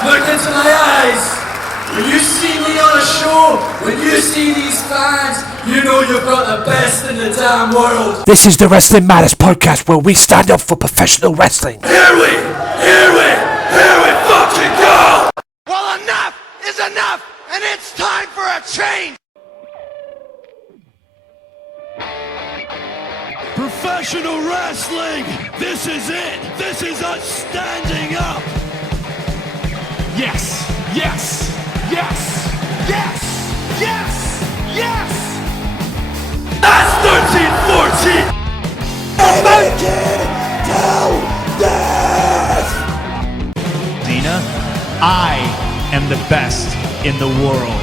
Look into my eyes. When you see me on a show, when you see these fans, you know you've got the best in the damn world. This is the Wrestling Matters podcast where we stand up for professional wrestling. Here we fucking go! Well, enough is enough, and it's time for a change! Professional wrestling! This is it! This is us standing up! Yes! Yes! Yes! Yes! Yes! Yes! That's 13-14! Cena, I am the best in the world.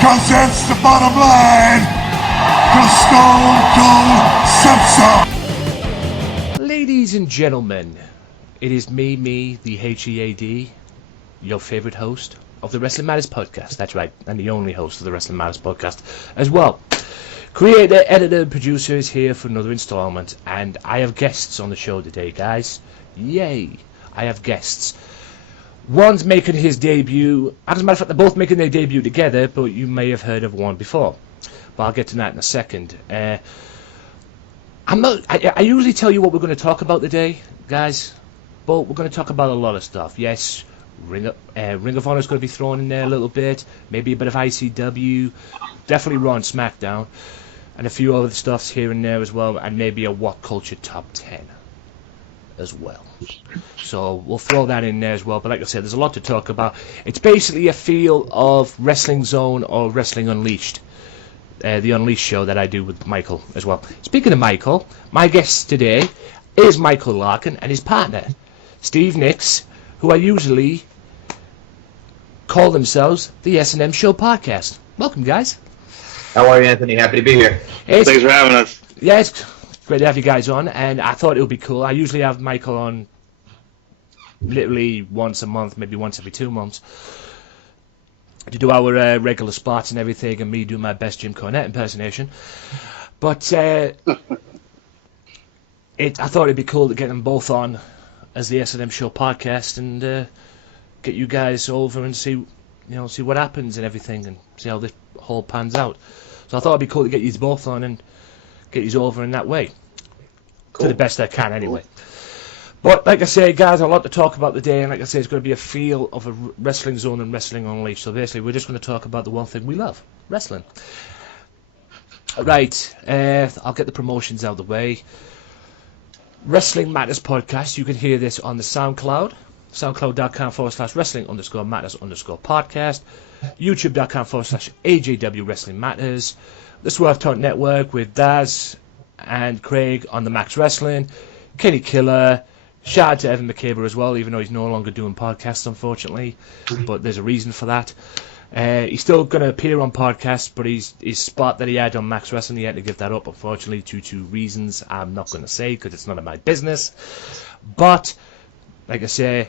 Cause that's the bottom line! Cause Stone Cold said so! Ladies and gentlemen, it is me, the HEAD, your favorite host of the Wrestling Matters podcast. That's right, and the only host of the Wrestling Matters podcast as well. Creator, editor, and producer is here for another installment, and I have guests on the show today, guys. Yay! I have guests. One's making his debut. As a matter of fact, they're both making their debut together, but you may have heard of one before. But I'll get to that in a second. I usually tell you what we're going to talk about today, guys, but we're going to talk about a lot of stuff. Yes, Ring of Honor is going to be thrown in there a little bit, maybe a bit of ICW, definitely Raw and Smackdown, and a few other stuffs here and there as well, and maybe a What Culture Top 10 as well. So we'll throw that in there as well, but like I said, there's a lot to talk about. It's basically a feel of Wrestling Zone or Wrestling Unleashed. The Unleashed show that I do with Michael as well. Speaking of Michael, my guest today is Michael Larkin and his partner, Steve Nix, who I usually call themselves the S&M Show Podcast. Welcome, guys. How are you, Anthony? Happy to be here. Thanks for having us. Yeah, it's great to have you guys on, and I thought it would be cool. I usually have Michael on literally once a month, maybe once every 2 months, to do our regular spots and everything, and me do my best Jim Cornette impersonation. But I thought it'd be cool to get them both on as the S&M Show Podcast and get you guys over and see what happens and everything, and see how this whole pans out. So I thought it'd be cool to get you both on and get you over in that way, cool. To the best I can, anyway. But like I say, guys, a lot to talk about today, and like I say, it's going to be a feel of a Wrestling Zone and Wrestling Unleashed. So basically, we're just going to talk about the one thing we love: wrestling. Right, I'll get the promotions out of the way. Wrestling Matters Podcast, you can hear this on the SoundCloud, soundcloud.com/wrestling_matters_podcast, youtube.com/AJW Wrestling Matters, the Swerve Talk Network with Daz and Craig on the Max Wrestling, Kenny Killer, shout out to Evan McCabe as well, even though he's no longer doing podcasts, unfortunately, but there's a reason for that. He's still going to appear on podcasts, but his spot that he had on Max Wrestling, he had to give that up, unfortunately, due to reasons I'm not going to say because it's none of my business. But, like I say,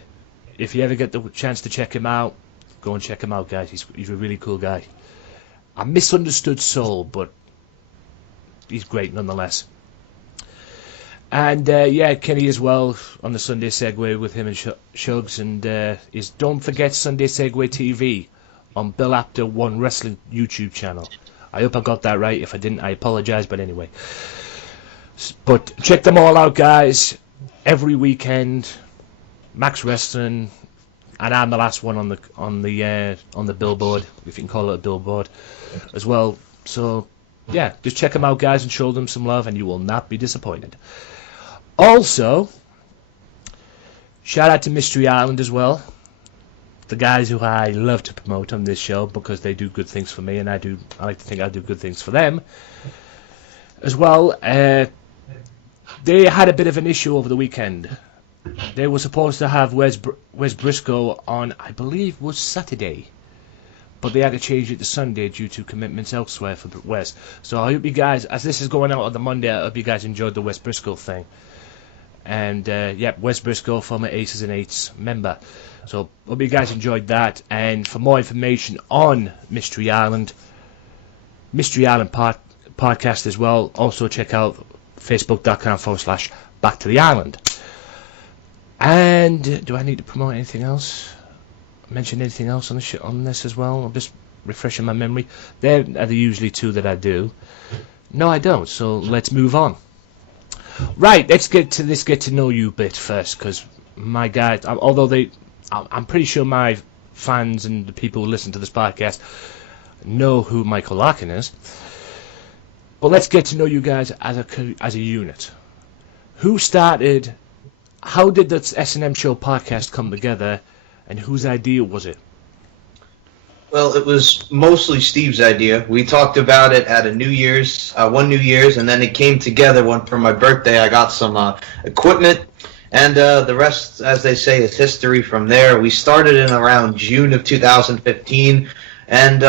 if you ever get the chance to check him out, go and check him out, guys. He's a really cool guy. A misunderstood soul, but he's great nonetheless. And, Kenny as well on the Sunday Segway with him and Shugs. And don't forget Sunday Segway TV on Bill Apter One Wrestling YouTube channel. I hope I got that right. If I didn't, I apologize. But anyway, but check them all out, guys. Every weekend, Max Wrestling, and I'm the last one on the billboard, if you can call it a billboard, as well. So yeah, just check them out, guys, and show them some love, and you will not be disappointed. Also, shout out to Mystery Island as well. The guys who I love to promote on this show because they do good things for me, and I like to think I do good things for them as well. They had a bit of an issue over the weekend. They were supposed to have Wes Briscoe on, I believe, was Saturday, but they had to change it to Sunday due to commitments elsewhere for Wes. So I hope you guys, as this is going out on the Monday, I hope you guys enjoyed the Wes Briscoe thing. And Wes Briscoe, former Aces and Eights member. So hope you guys enjoyed that. And for more information on Mystery Island podcast as well, also check out facebook.com/Back to the Island. And do I need to promote anything else? mention anything else on on this as well? I'm just refreshing my memory. They're the usually two that I do. No, I don't. So let's move on. Right, let's get to this get to know you bit first, because my guys, I'm pretty sure my fans and the people who listen to this podcast know who Michael Larkin is. But let's get to know you guys as a unit. Who started? How did the S&M Show podcast come together, and whose idea was it? Well, it was mostly Steve's idea. We talked about it at one New Year's, and then it came together for my birthday. I got some equipment, and the rest, as they say, is history from there. We started in around June of 2015, and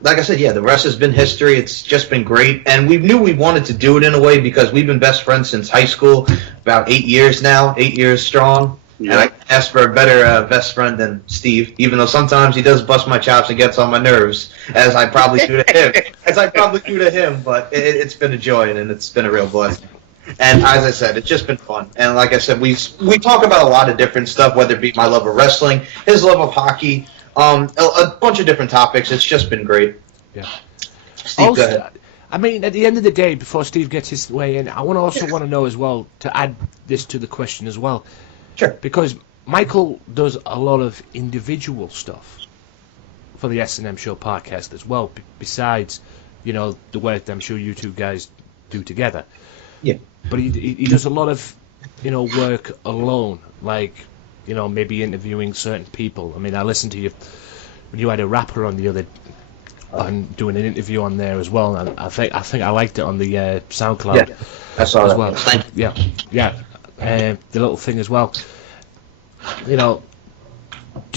like I said, the rest has been history. It's just been great, and we knew we wanted to do it in a way because we've been best friends since high school, about 8 years now, 8 years strong. Yeah. And I can't ask for a better best friend than Steve, even though sometimes he does bust my chops and gets on my nerves, as I probably do to him. But it's been a joy, and it's been a real blessing. And as I said, it's just been fun. And like I said, we talk about a lot of different stuff, whether it be my love of wrestling, his love of hockey, a bunch of different topics. It's just been great. Yeah. Steve, go ahead. I mean, at the end of the day, before Steve gets his way in, I want to know as well, to add this to the question as well. Sure. Because Michael does a lot of individual stuff for the S&M Show podcast as well, besides, the work that I'm sure you two guys do together. Yeah. But he does a lot of, work alone, like, maybe interviewing certain people. I mean, I listened to you when you had a rapper on the other, on doing an interview on there as well. And I think I liked it on the SoundCloud. Yeah, I saw as that. well. Thank you. Yeah. The little thing as well.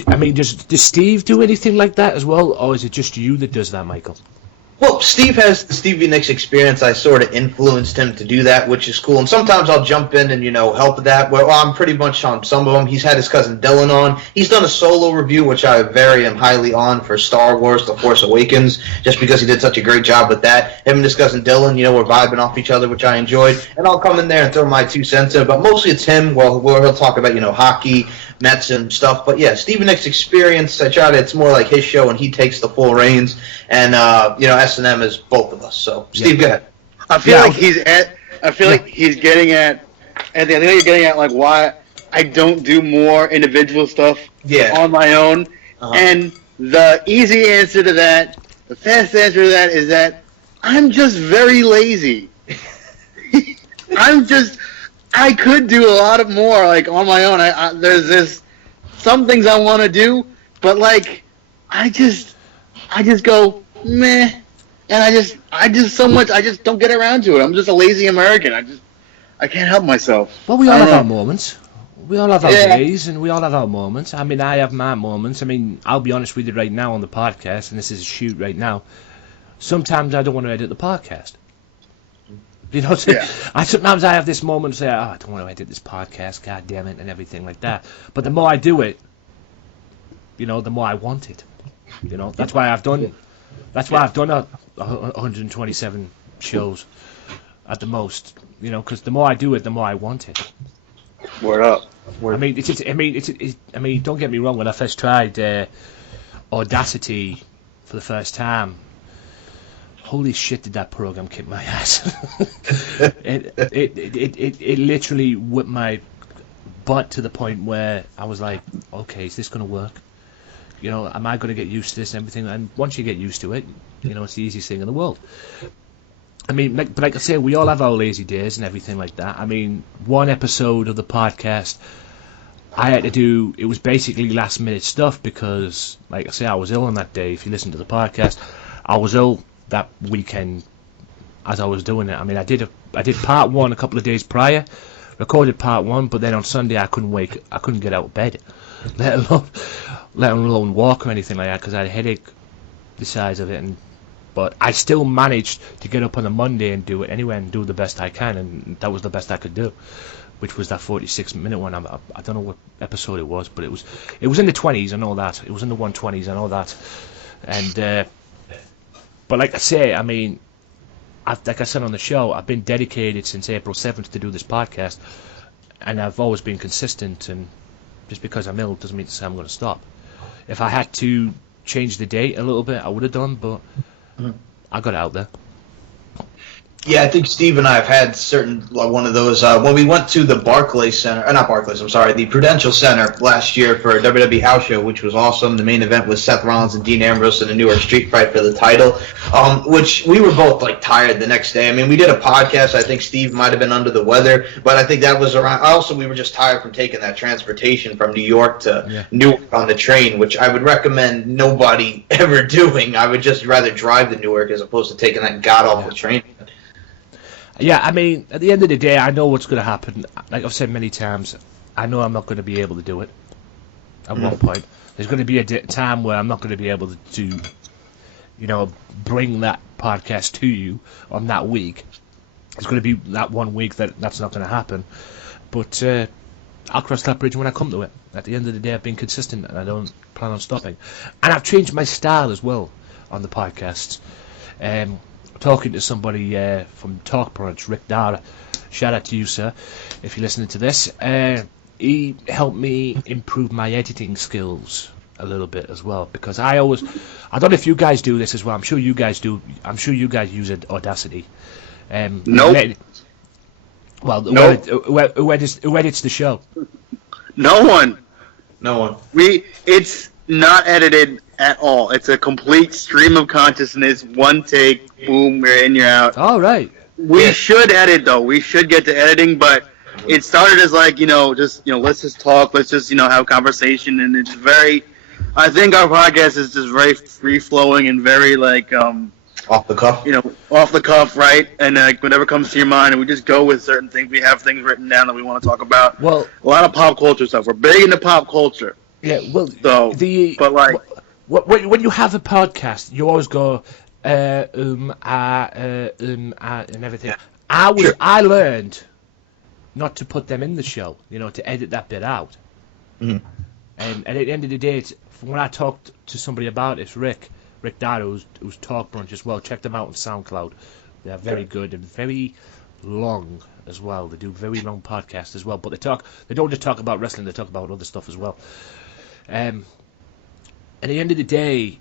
I mean, does Steve do anything like that as well, or is it just you that does that, Michael? Well, Steve has the Stevie Nicks experience. I sort of influenced him to do that, which is cool. And sometimes I'll jump in and, help with that. Well, I'm pretty much on some of them. He's had his cousin Dylan on. He's done a solo review, which I am highly on, for Star Wars The Force Awakens, just because he did such a great job with that. Him and his cousin Dylan, we're vibing off each other, which I enjoyed. And I'll come in there and throw my 2 cents in. But mostly it's him. Well, he'll talk about, hockey, Mets and stuff. But yeah, Stevie Nicks' experience, it's more like his show, and he takes the full reins. And S&M is both of us. So Steve, go ahead. I feel like he's getting at, and I think you're getting at like why I don't do more individual stuff on my own. Uh-huh. And the easy answer to that, the fast answer to that, is that I'm just very lazy. I could do a lot of more, like, on my own. There's some things I want to do, but, like, I just go, meh, and I just don't get around to it. I'm just a lazy American. I can't help myself. Well, we all have our moments. We all have our days, and we all have our moments. I mean, I have my moments. I mean, I'll be honest with you right now on the podcast, and this is a shoot right now. Sometimes I don't want to edit the podcast. Sometimes I have this moment say, I don't want to edit this podcast, god damn it, and everything like that. But the more I do it, the more I want it. That's why I've done 127 shows at the most. Because the more I do it, the more I want it. Word up. I mean, don't get me wrong. When I first tried Audacity for the first time, holy shit, did that program kick my ass. It literally whipped my butt to the point where I was like, okay, is this going to work? Am I going to get used to this and everything? And once you get used to it, it's the easiest thing in the world. I mean, but like I say, we all have our lazy days and everything like that. I mean, one episode of the podcast I had to do, it was basically last minute stuff because, like I say, I was ill on that day. If you listen to the podcast, I was ill that weekend as I was doing it. I mean, I did part one a couple of days prior, recorded part one, but then on Sunday I couldn't get out of bed, let alone walk or anything like that, because I had a headache the size of it. But I still managed to get up on a Monday and do it anyway and do the best I can, and that was the best I could do, which was that 46-minute one. I don't know what episode it was, but it was in the 20s, I know that. It was in the 120s, I know that. And but like I say, I mean, like I said on the show, I've been dedicated since April 7th to do this podcast, and I've always been consistent, and just because I'm ill doesn't mean to say I'm going to stop. If I had to change the date a little bit, I would have done, but I got it out there. Yeah, I think Steve and I have had one of those when we went to the Barclays Center, not Barclays, I'm sorry, the Prudential Center last year for a WWE House Show, which was awesome. The main event was Seth Rollins and Dean Ambrose in a New York street fight for the title, which we were both like tired the next day. I mean, we did a podcast. I think Steve might have been under the weather, but I think that was around. Also, we were just tired from taking that transportation from New York to Newark on the train, which I would recommend nobody ever doing. I would just rather drive to Newark as opposed to taking that god-awful train. Yeah, I mean, at the end of the day, I know what's going to happen. Like I've said many times, I know I'm not going to be able to do it at one point. There's going to be a time where I'm not going to be able to, bring that podcast to you on that week. It's going to be that 1 week that's not going to happen. But I'll cross that bridge when I come to it. At the end of the day, I've been consistent, and I don't plan on stopping. And I've changed my style as well on the podcast. Talking to somebody from Talk Branch, Rick Dara, shout out to you, sir, if you're listening to this. He helped me improve my editing skills a little bit as well, because I don't know if you guys do this as well. I'm sure you guys do. I'm sure you guys use Audacity. Nope. Well, nope. Who edits the show? No one. No one. It's not edited at all. It's a complete stream of consciousness, one take, boom, you're in, you're out. All right. We should edit, though. We should get to editing, but it started as like, let's just talk, let's just, have conversation, and it's very, I think our podcast is just very free-flowing and very, like, off the cuff. Off the cuff, right? And whatever comes to your mind, and we just go with certain things. We have things written down that we want to talk about. Well, a lot of pop culture stuff. We're big into pop culture. Yeah, well, when you have a podcast, you always go, and everything. Yeah. I learned not to put them in the show, to edit that bit out. Mm-hmm. And at the end of the day, when I talked to somebody about it, Rick Dara, who's Talk Brunch as well. Check them out on SoundCloud. They're very good and very long as well. They do very long podcasts as well. But they don't just talk about wrestling, they talk about other stuff as well. At the end of the day,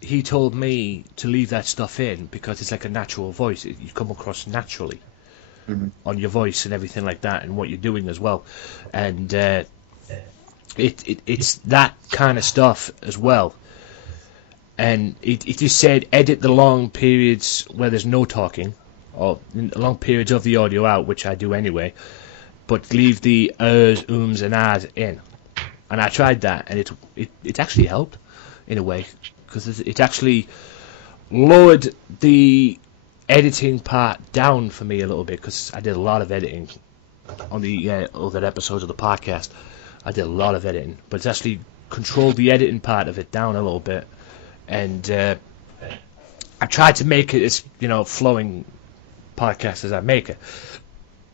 he told me to leave that stuff in because it's like a natural voice. You come across naturally on your voice and everything like that, and what you're doing as well. And it's that kind of stuff as well. And it just said edit the long periods where there's no talking, or long periods of the audio out, which I do anyway, but leave the ers, ums, and ahs in. And I tried that, and it actually helped in a way, because it actually lowered the editing part down for me a little bit, because I did a lot of editing on the other episodes of the podcast. I did a lot of editing, but it's actually controlled the editing part of it down a little bit, and I tried to make it as flowing podcast as I make it,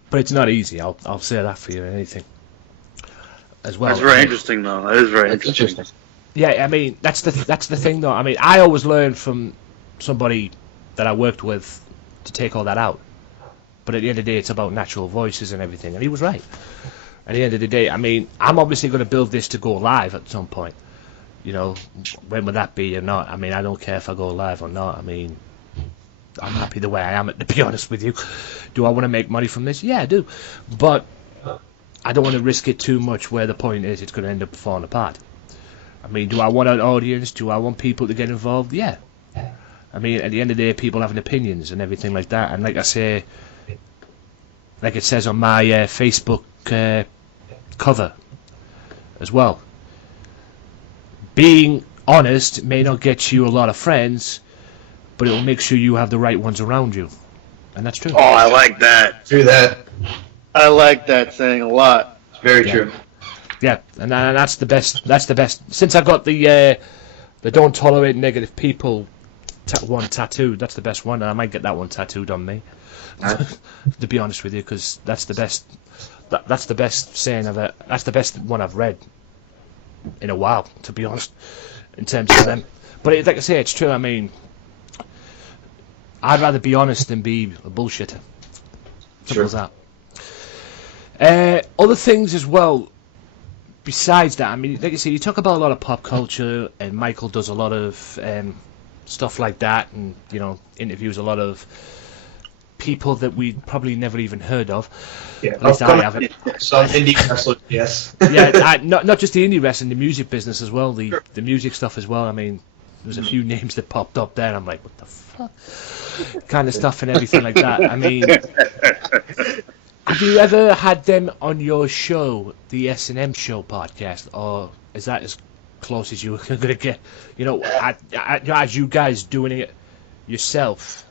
but it's not easy. I'll say that for you. Anything. As well. That's very interesting, though. That is very interesting. Yeah, I mean, that's the thing, though. I mean, I always learned from somebody that I worked with to take all that out. But at the end of the day, it's about natural voices and everything, and he was right. At the end of the day, I mean, I'm obviously going to build this to go live at some point. When would that be or not? I mean, I don't care if I go live or not. I mean, I'm happy the way I am, to be honest with you. Do I want to make money from this? Yeah, I do. But I don't want to risk it too much where the point is it's going to end up falling apart. I mean, do I want an audience? Do I want people to get involved? Yeah. I mean, at the end of the day, people having opinions and everything like that. And like I say, like it says on my Facebook cover as well, being honest may not get you a lot of friends, but it will make sure you have the right ones around you. And that's true. Oh, I like that. True that. I like that saying a lot. It's very true. Yeah, and that's the best. That's the best. Since I got the don't tolerate negative people one tattooed, that's the best one, and I might get that one tattooed on me. To be honest with you, because that's the best. That's the best saying that's the best one I've read in a while, to be honest, in terms of them. But like I say, it's true. I mean, I'd rather be honest than be a bullshitter. Simple as that. Other things as well, besides that, I mean, like I said, you talk about a lot of pop culture, and Michael does a lot of stuff like that, and interviews a lot of people that we probably never even heard of. Yeah, at least I haven't. Some indie wrestlers, yes. Yeah, not just the indie wrestling, the music business as well, the music stuff as well. I mean, there's a few names that popped up there, and I'm like, what the fuck? Kind of stuff and everything like that. I mean, have you ever had them on your show, the S&M Show Podcast, or is that as close as you're going to get? As you guys doing it yourself?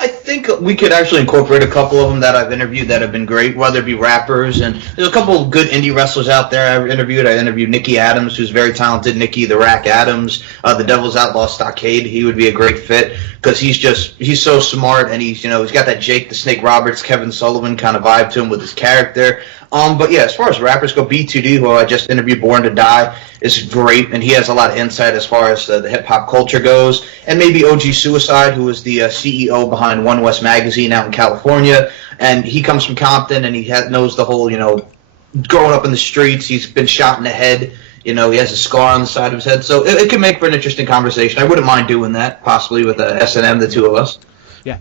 I think we could actually incorporate a couple of them that I've interviewed that have been great, whether it be rappers, and there's a couple of good indie wrestlers out there I've interviewed. I interviewed Nicky Adams, who's very talented, Nicky the Rack Adams, the Devil's Outlaw Stockade. He would be a great fit because he's so smart, and he's got that Jake the Snake Roberts, Kevin Sullivan kind of vibe to him with his character. But yeah, as far as rappers go, B2D, who I just interviewed, Born to Die, is great, and he has a lot of insight as far as the hip-hop culture goes. And maybe OG Suicide, who is the CEO behind One West Magazine out in California, and he comes from Compton, and he knows the whole, growing up in the streets. He's been shot in the head. He has a scar on the side of his head. So it could make for an interesting conversation. I wouldn't mind doing that, possibly with S&M, the two of us. Yeah.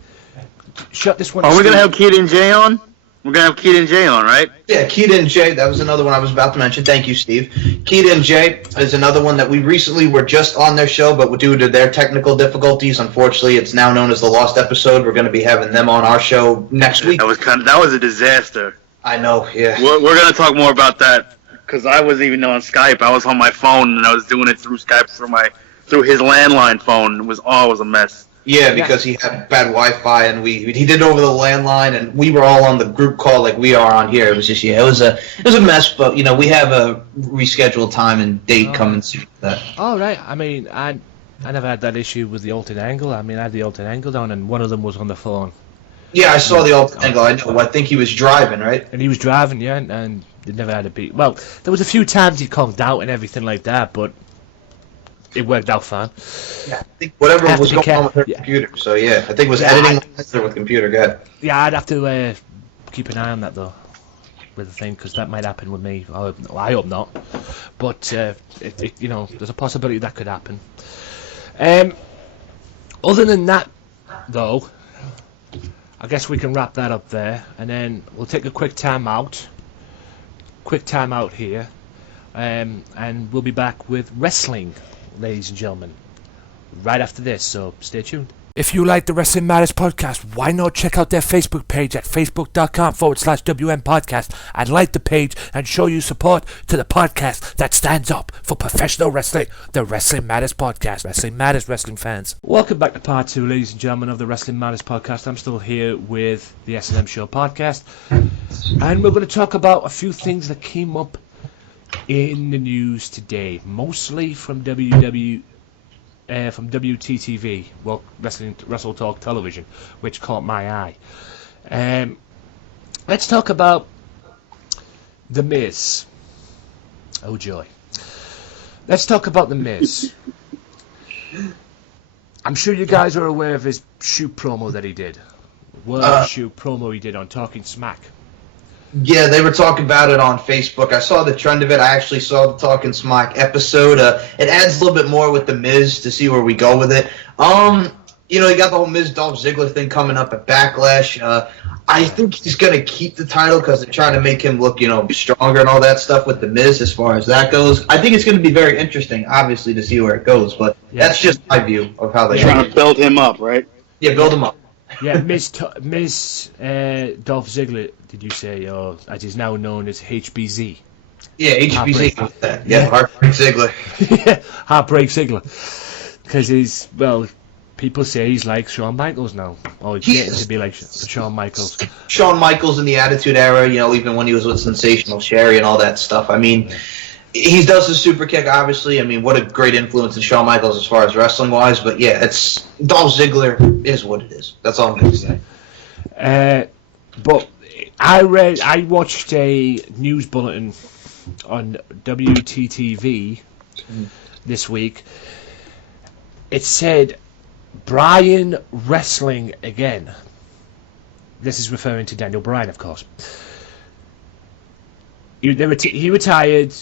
Shut this one. Are we going to have Keaton J on? We're going to have Keaton J on, right? Yeah, Keaton J, that was another one I was about to mention. Thank you, Steve. Keaton J is another one that we recently were just on their show, but due to their technical difficulties, unfortunately, it's now known as the Lost Episode. We're going to be having them on our show next week. That was a disaster. I know, yeah. We're going to talk more about that, because I wasn't even on Skype. I was on my phone, and I was doing it through Skype through his landline phone. It was a mess. Yeah, because he had bad Wi-Fi, and he did it over the landline, and we were all on the group call like we are on here. It was just it was a mess, but we have a rescheduled time and date coming soon for that. Oh right, I mean I never had that issue with the alternate angle. I mean I had the alternate angle down, and one of them was on the phone. Yeah, I saw the alternate angle. I know. I think he was driving, right? And he was driving, yeah, and they never had a beat. Well, there was a few times he called out and everything like that, but it worked out fine. Yeah, I think whatever was going on with her computer. So yeah, I think it was editing with computer. Go ahead. Yeah, I'd have to keep an eye on that though, with the thing, because that might happen with me. I hope not, but there's a possibility that could happen. Other than that, though, I guess we can wrap that up there, and then we'll take a quick time out. Here, and we'll be back with wrestling, ladies and gentlemen, right after this, so stay tuned. If you like the Wrestling Matters podcast, why not check out their Facebook page at facebook.com/WM podcast and like the page and show your support to the podcast that stands up for professional wrestling, the Wrestling Matters podcast. Wrestling Matters, wrestling fans. Welcome back to part 2, ladies and gentlemen, of the Wrestling Matters podcast. I'm still here with the S&M Show podcast, and we're going to talk about a few things that came up in the news today, mostly from from WTTV, well, Wrestle Talk Television, which caught my eye. Let's talk about The Miz. Oh joy. Let's talk about The Miz. I'm sure you guys are aware of his shoot promo that he did. Shoot promo he did on Talking Smack. Yeah, they were talking about it on Facebook. I saw the trend of it. I actually saw the Talking Smack episode. It adds a little bit more with the Miz to see where we go with it. You got the whole Miz Dolph Ziggler thing coming up at Backlash. I think he's going to keep the title because they're trying to make him look, stronger and all that stuff with the Miz as far as that goes. I think it's going to be very interesting, obviously, to see where it goes. But that's just my view of how they're trying to build him up, right? Yeah, build him up. Yeah, Miz Dolph Ziggler, did you say, or as he's now known as HBZ? Yeah, HBZ. Yeah, Heartbreak Ziggler. Yeah, Heartbreak Ziggler. Because people say he's like Shawn Michaels now. Or he's getting to be like Shawn Michaels. Shawn Michaels in the Attitude Era, even when he was with Sensational Sherry and all that stuff. I mean, he does the super kick, obviously. I mean, what a great influence in Shawn Michaels as far as wrestling-wise. But, yeah, Dolph Ziggler is what it is. That's all I'm going to say. But I watched a news bulletin on WTTV this week. It said, Bryan wrestling again. This is referring to Daniel Bryan, of course. He retired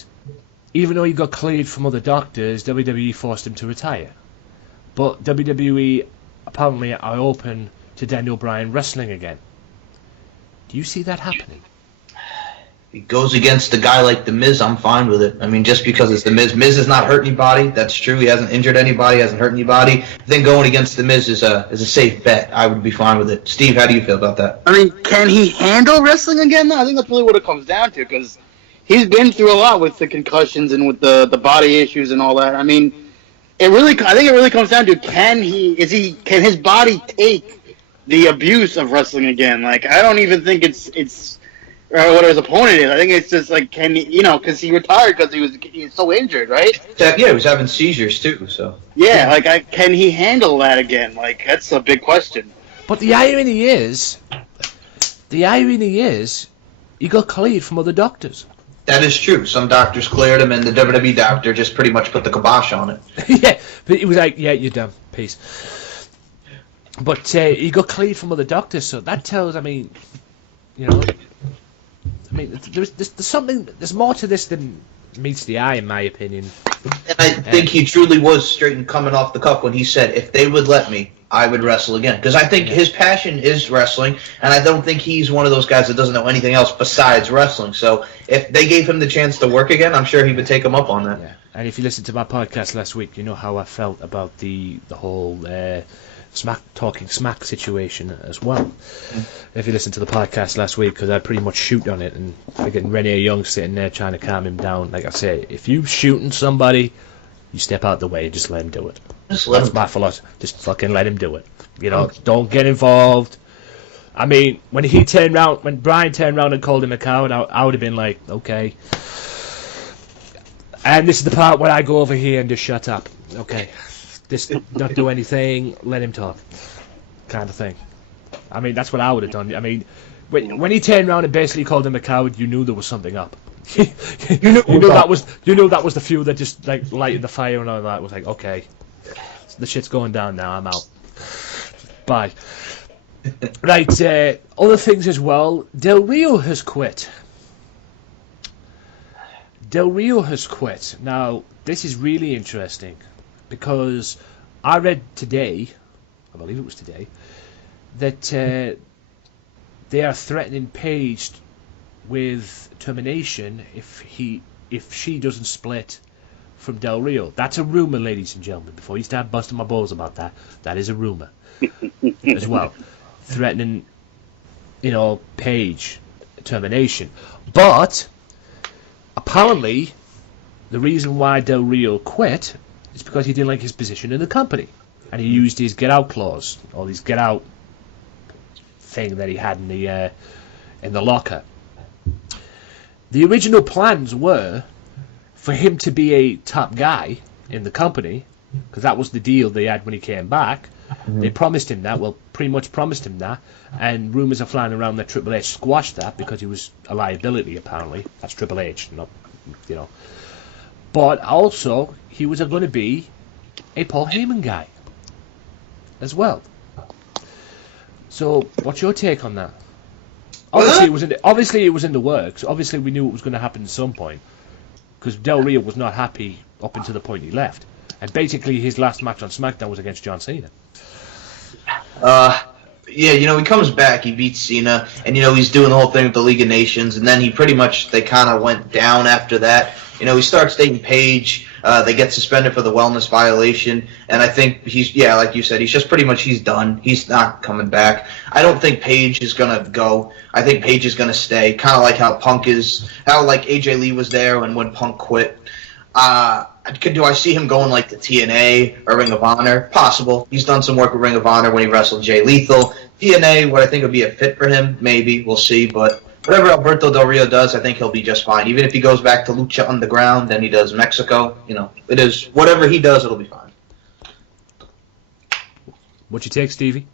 even though he got cleared from other doctors, WWE forced him to retire. But WWE apparently are open to Daniel Bryan wrestling again. Do you see that happening? He goes against a guy like The Miz, I'm fine with it. I mean, just because it's The Miz. Miz has not hurt anybody. That's true. He hasn't injured anybody, hasn't hurt anybody. I think going against The Miz is a safe bet. I would be fine with it. Steve, how do you feel about that? I mean, can he handle wrestling again, though? I think that's really what it comes down to, because he's been through a lot with the concussions and with the body issues and all that. I mean, I think it really comes down to can his body take the abuse of wrestling again? Like, I don't even think it's what his opponent is. I think it's just like, can he, because he retired because he was so injured, right? Yeah, he was having seizures too. So yeah, like can he handle that again? Like, that's a big question. But the irony is, he got cleared from other doctors. that is true. Some doctors cleared him, and the WWE doctor just pretty much put the kibosh on it. Yeah, but he was like, "Yeah, you're done. Peace." But he got cleared from other doctors, so that tells. There's more to this than meets the eye, in my opinion. And I think he truly was straight and coming off the cuff when he said, if they would let me, I would wrestle again. Because I think his passion is wrestling, and I don't think he's one of those guys that doesn't know anything else besides wrestling. So if they gave him the chance to work again, I'm sure he would take him up on that. Yeah. And if you listened to my podcast last week, you know how I felt about the whole talking smack situation as well. If you listened to the podcast last week, because I pretty much shoot on it, and again, Renee Young sitting there trying to calm him down. Like I say, if you shooting somebody, you step out the way and just let him do it. That's my philosophy. Just fucking let him do it. Don't get involved. I mean, when Bryan turned around and called him a coward, I would have been like, okay. And this is the part where I go over here and just shut up. Okay. Just not do anything, let him talk, kind of thing. I mean, that's what I would have done. I mean, when he turned around and basically called him a coward, you knew there was something up. you knew that was the fuel that just like lighted the fire and all that. It was like, okay, the shit's going down now. I'm out. Bye. Right. Other things as well. Del Rio has quit. Now, this is really interesting. Because I read today, I believe it was today, that they are threatening Paige with termination if she doesn't split from Del Rio. That's a rumor, ladies and gentlemen. Before you start busting my balls about that, that is a rumor as well. Threatening, Paige termination. But apparently, the reason why Del Rio quit. It's because he didn't like his position in the company. And he used his get out clause, or his get out thing that he had in the locker. The original plans were for him to be a top guy in the company, because that was the deal they had when he came back. Mm-hmm. They promised him that, pretty much promised him that, and rumours are flying around that Triple H squashed that because he was a liability, apparently. That's Triple H, not. But also, he was going to be a Paul Heyman guy as well. So, what's your take on that? Obviously, it was in the works. Obviously, we knew it was going to happen at some point, because Del Rio was not happy up until the point he left. And basically, his last match on Smackdown was against John Cena. Yeah, he comes back, he beats Cena, and, he's doing the whole thing with the League of Nations, and then they kind of went down after that. He starts dating Paige, they get suspended for the wellness violation, and I think like you said, he's done. He's not coming back. I don't think Paige is going to go. I think Paige is going to stay, kind of like how AJ Lee was there when Punk quit. Do I see him going like the TNA or Ring of Honor? Possible. He's done some work with Ring of Honor when he wrestled Jay Lethal. TNA, what I think would be a fit for him, maybe. We'll see. But whatever Alberto Del Rio does, I think he'll be just fine. Even if he goes back to Lucha Underground and he does Mexico, it is whatever he does, it'll be fine. What'd you take, Stevie?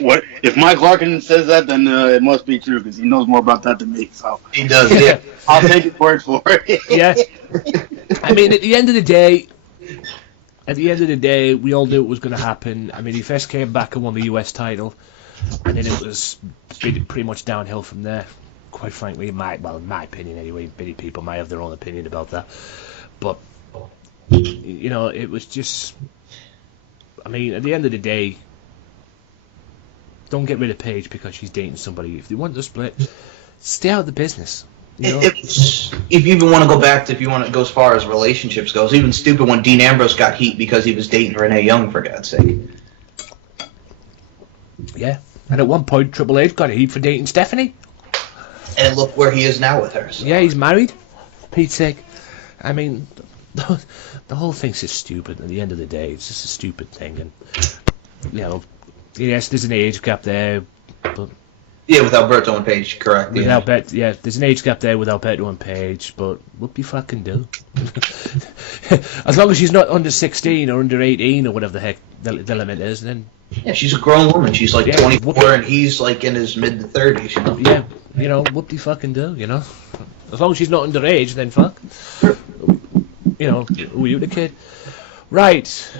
What if Mike Larkin says that? Then it must be true because he knows more about that than me. So he does. Yeah, I'll take his word for it. Yeah. I mean, at the end of the day, we all knew it was going to happen. I mean, he first came back and won the US title, and then it was pretty much downhill from there. quite frankly, in my opinion anyway, many people might have their own opinion about that. But, you know, it was just... I mean, at the end of the day, don't get rid of Paige because she's dating somebody. If they want to split, stay out of the business. You know? If you even want to go back to, if you want to go as far as relationships goes, even stupid when Dean Ambrose got heat because he was dating Renee Young, for God's sake. Yeah, and at one point Triple H got heat for dating Stephanie. And look where he is now with her. So. Yeah, he's married. For Pete's sake. I mean, the whole thing's just stupid. At the end of the day, it's just a stupid thing. And, you know, yes, there's an age gap there. But yeah, with Alberto and Paige, correct. Yeah, there's an age gap there with Alberto and Paige, but what do you fucking do? As long as she's not under 16 or under 18 or whatever the heck the limit is, then... Yeah, she's a grown woman. She's like 24 and he's like in his mid-30s, you know? Yeah, you know, what do you fucking do, you know? As long as she's not underage, then fuck. You know, who are you, the kid? Right.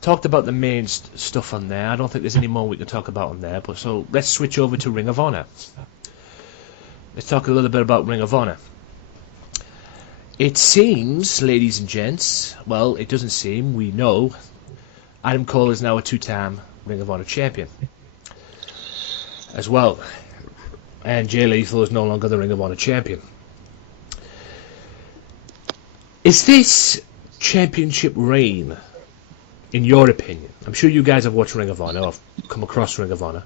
Talked about the main stuff on there. I don't think there's any more we can talk about on there, but so let's switch over to Ring of Honor. Let's talk a little bit about Ring of Honor. It seems, ladies and gents, well, it doesn't seem, we know, Adam Cole is now a 2-time Ring of Honor champion as well. And Jay Lethal is no longer the Ring of Honor champion. Is this championship reign, in your opinion, I'm sure you guys have watched Ring of Honor, or come across Ring of Honor,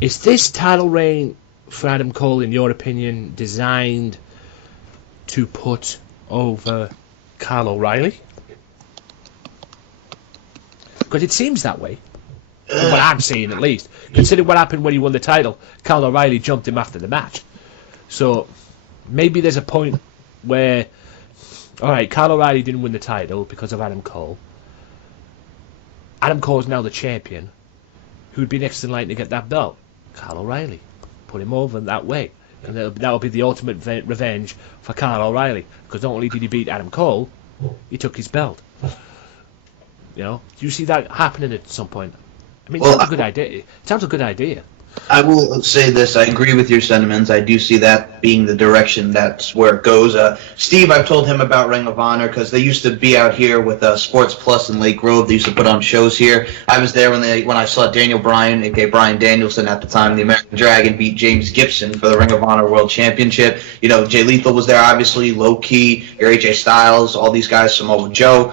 is this title reign for Adam Cole, in your opinion, designed to put over Kyle O'Reilly? Because it seems that way. From what I'm seeing, at least. Considering what happened when he won the title, Kyle O'Reilly jumped him after the match. So, maybe there's a point where... Alright, Kyle O'Reilly didn't win the title because of Adam Cole. Adam Cole's now the champion. Who'd be next in line to get that belt? Kyle O'Reilly. Put him over that way. And that'll be the ultimate revenge for Kyle O'Reilly. Because not only did he beat Adam Cole, he took his belt. You know, do you see that happening at some point? I mean, it sounds a good idea. It sounds a good idea. I will say this. I agree with your sentiments. I do see that being the direction that's where it goes. Steve, I've told him about Ring of Honor because they used to be out here with Sports Plus in Lake Grove. They used to put on shows here. I was there when I saw Daniel Bryan, a.k.a. Bryan Danielson at the time, the American Dragon, beat James Gibson for the Ring of Honor World Championship. You know, Jay Lethal was there, obviously, Low Key, your AJ Styles, all these guys, Samoa Joe.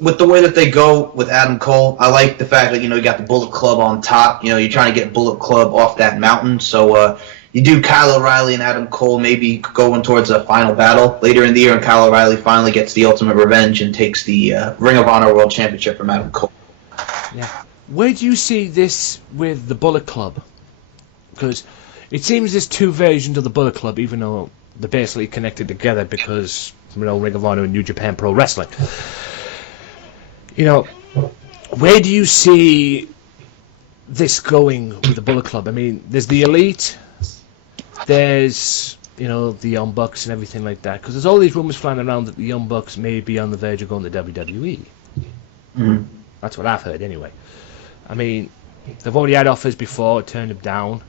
With the way that they go with Adam Cole, I like the fact that, you know, you got the Bullet Club on top. You know, you're trying to get Bullet Club off that mountain. So you do Kyle O'Reilly and Adam Cole maybe going towards a final battle later in the year, and Kyle O'Reilly finally gets the ultimate revenge and takes the Ring of Honor World Championship from Adam Cole. Yeah. Where do you see this with the Bullet Club? Because it seems there's two versions of the Bullet Club, even though they're basically connected together because, you know, Ring of Honor and New Japan Pro Wrestling. You know, where do you see this going with the Bullet Club? I mean, there's the Elite, there's, you know, the Young Bucks and everything like that. Because there's all these rumors flying around that the Young Bucks may be on the verge of going to WWE. Mm-hmm. That's what I've heard, anyway. I mean, they've already had offers before, turned them down.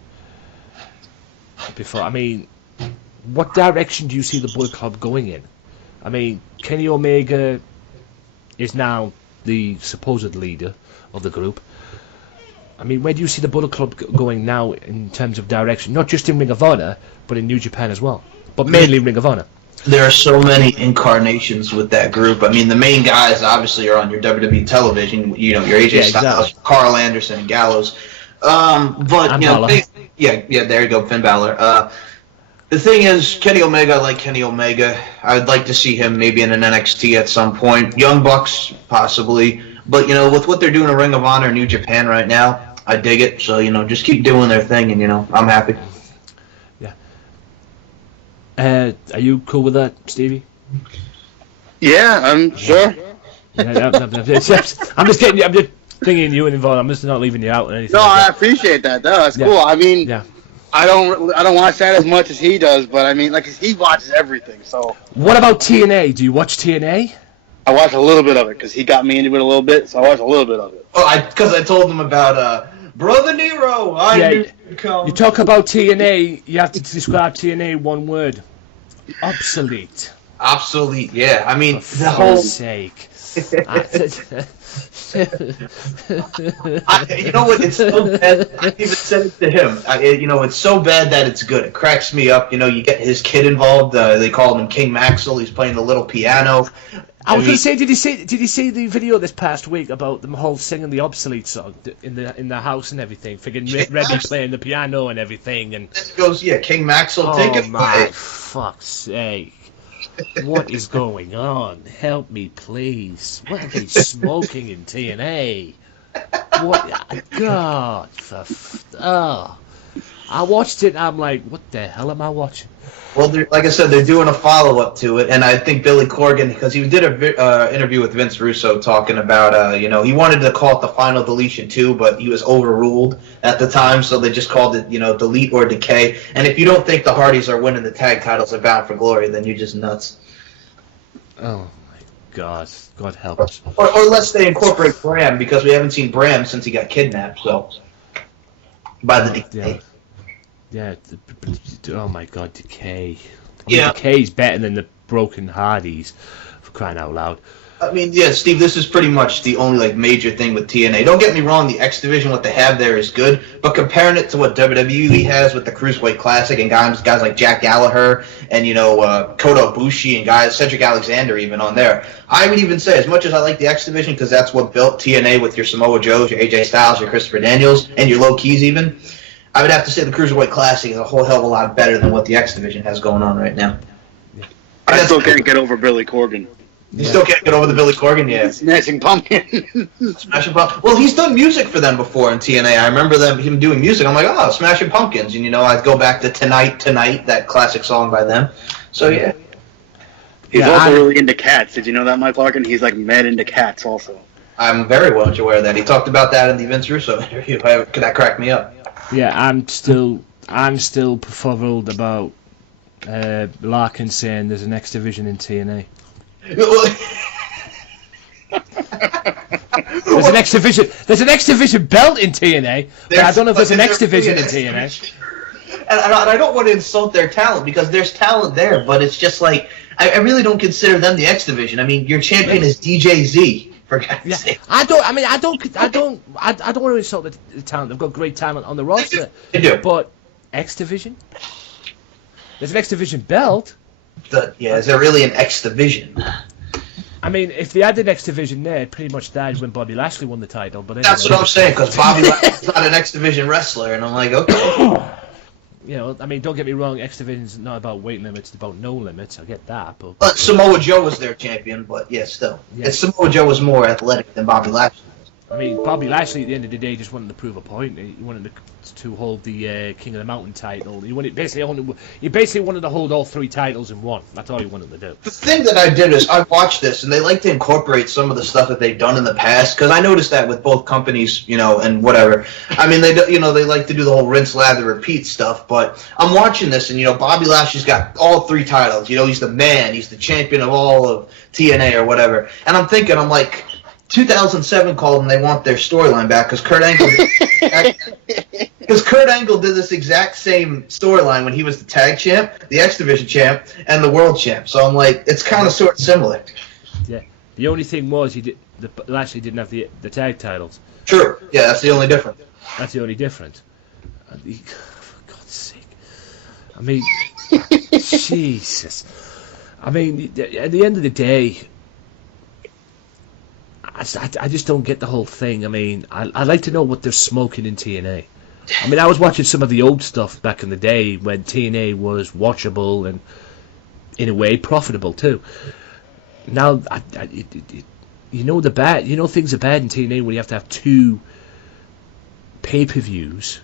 I mean, what direction do you see the Bullet Club going in? I mean, Kenny Omega is now the supposed leader of the group. I mean, where do you see the Bullet Club going now in terms of direction? Not just in Ring of Honor, but in New Japan as well. But mainly Ring of Honor. There are so many incarnations with that group. I mean, the main guys obviously are on your WWE television. You know, your AJ Styles, exactly. Carl Anderson, and Gallows. But, you know, there you go, Finn Balor. The thing is, Kenny Omega, I like Kenny Omega. I'd like to see him maybe in an NXT at some point. Young Bucks, possibly. But, you know, with what they're doing in Ring of Honor New Japan right now, I dig it. So, you know, just keep doing their thing, and, you know, I'm happy. Yeah. Are you cool with that, Stevie? Yeah, I'm sure. I'm just thinking you involved. I'm just not leaving you out or anything. No, like I appreciate that. That's cool. I mean... Yeah. I don't watch that as much as he does, but I mean, like, he watches everything. So. What about TNA? Do you watch TNA? I watch a little bit of it because he got me into it a little bit, so I watch a little bit of it. Oh, because I told him about Brother Nero. You talk about TNA, you have to describe TNA one word. Obsolete. Obsolete, yeah. I mean, For the whole... fuck's sake. You know what? It's so bad. I even said it to him. It's so bad that it's good. It cracks me up. You get his kid involved. They call him King Maxwell. He's playing the little piano. I was going to say, did you see the video this past week about them whole singing the Obsolete song in the house and everything? Figuring Rebby playing the piano and everything, and it goes, yeah, King Maxwell, take it. Oh my fuck's sake! What is going on? Help me, please. What are they smoking in TNA? What? God, I watched it. And I'm like, what the hell am I watching? Well, like I said, they're doing a follow-up to it, and I think Billy Corgan, because he did an interview with Vince Russo talking about, he wanted to call it the Final Deletion 2, but he was overruled at the time, so they just called it, Delete or Decay. And if you don't think the Hardys are winning the tag titles at Bound for Glory, then you're just nuts. Oh, my God. God help us. Or unless they incorporate Bram, because we haven't seen Bram since he got kidnapped, so... By the Decay. Yeah, oh my God, Decay. Yeah. Decay's better than the Broken Hardys, for crying out loud. I mean, yeah, Steve, this is pretty much the only, major thing with TNA. Don't get me wrong, the X Division, what they have there is good, but comparing it to what WWE has with the Cruiserweight Classic and guys like Jack Gallagher and, Kota Ibushi and Cedric Alexander even on there, I would even say, as much as I like the X Division, because that's what built TNA with your Samoa Joes, your AJ Styles, your Christopher Daniels, and your Low Keys even, I would have to say the Cruiserweight Classic is a whole hell of a lot better than what the X Division has going on right now. I still can't get over Billy Corgan. You still can't get over the Billy Corgan, yeah. Smashing Pumpkin. Smashing Pumpkins. Well, he's done music for them before in TNA. I remember him doing music. I'm like, oh, Smashing Pumpkins. And, I'd go back to Tonight, that classic song by them. So, yeah. He's also really into cats. Did you know that, Mike Larkin? He's, mad into cats also. I'm very well aware of that. He talked about that in the Vince Russo interview. That cracked me up. Yeah, I'm still befuddled about Larkin saying there's an X Division in TNA. There's an X Division. There's an X Division belt in TNA, but I don't know if there's an X Division in TNA. And I don't want to insult their talent because there's talent there, but it's just I really don't consider them the X Division. I mean, your champion is DJZ. For God's sake. I don't want to insult the talent. They've got great talent on the roster. They do. But X Division? There's an X Division belt. Is there really an X Division? I mean, if they had an X Division there, it pretty much died when Bobby Lashley won the title. But anyway. That's what I'm saying, because Bobby Lashley's not an X Division wrestler, and I'm like, okay. Don't get me wrong, X Division's not about weight limits, it's about no limits. I get that, but Samoa Joe was their champion, but still. Yeah. Samoa Joe was more athletic than Bobby Lashley. I mean, Bobby Lashley at the end of the day just wanted to prove a point. He wanted to hold the King of the Mountain title. He basically wanted to hold all three titles in one. That's all he wanted to do. The thing that I did is I watched this, and they like to incorporate some of the stuff that they've done in the past, because I noticed that with both companies, and whatever. I mean, they like to do the whole rinse, lather, repeat stuff. But I'm watching this, and Bobby Lashley's got all three titles. He's the man. He's the champion of all of TNA or whatever. And I'm thinking, 2007 called and they want their storyline back because Kurt Angle did this exact same storyline when he was the tag champ, the X Division champ, and the world champ. So I'm like, it's kind of sort of similar. Yeah. The only thing was Lashley didn't have the tag titles. True. Yeah, that's the only difference. That's the only difference. For God's sake. I mean, Jesus. I mean, at the end of the day, I just don't get the whole thing. I mean, I'd like to know what they're smoking in TNA. I mean, I was watching some of the old stuff back in the day when TNA was watchable and, in a way, profitable too. Now, things are bad in TNA when you have to have two pay-per-views.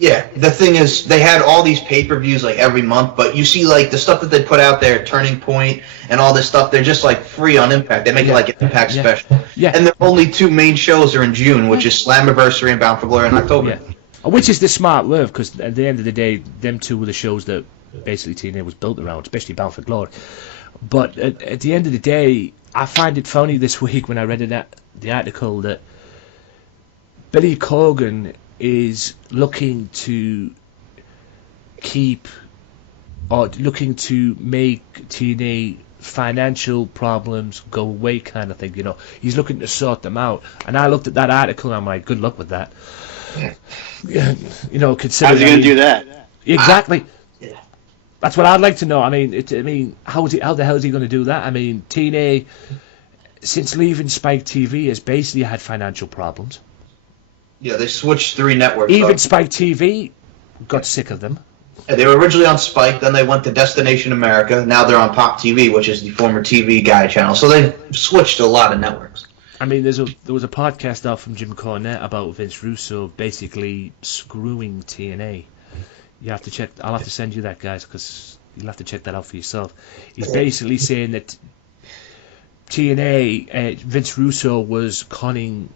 Yeah, the thing is, they had all these pay-per-views every month, but you see the stuff that they put out there, Turning Point and all this stuff, they're just free on Impact. They make it an Impact special. Yeah. And their only two main shows are in June, which is Slammiversary and Bound for Glory in October. Yeah. Which is the smart move, because at the end of the day, them two were the shows that basically TNA was built around, especially Bound for Glory. But at the end of the day, I find it funny this week when I read the article that Billy Corgan is looking to make TNA financial problems go away, kind of thing. You know, he's looking to sort them out. And I looked at that article and I'm like, good luck with that. You know, considering. How's he going to do that? Exactly. That's what I'd like to know. I mean, how the hell is he going to do that? I mean, TNA, since leaving Spike TV, has basically had financial problems. Yeah, they switched 3 networks. Even Spike TV got sick of them. Yeah, they were originally on Spike, then they went to Destination America. Now they're on Pop TV, which is the former TV Guide channel. So they've switched a lot of networks. I mean, there was a podcast out from Jim Cornette about Vince Russo basically screwing TNA. You have to check. I'll have to send you that, guys, because you'll have to check that out for yourself. He's basically saying that TNA, Vince Russo was conning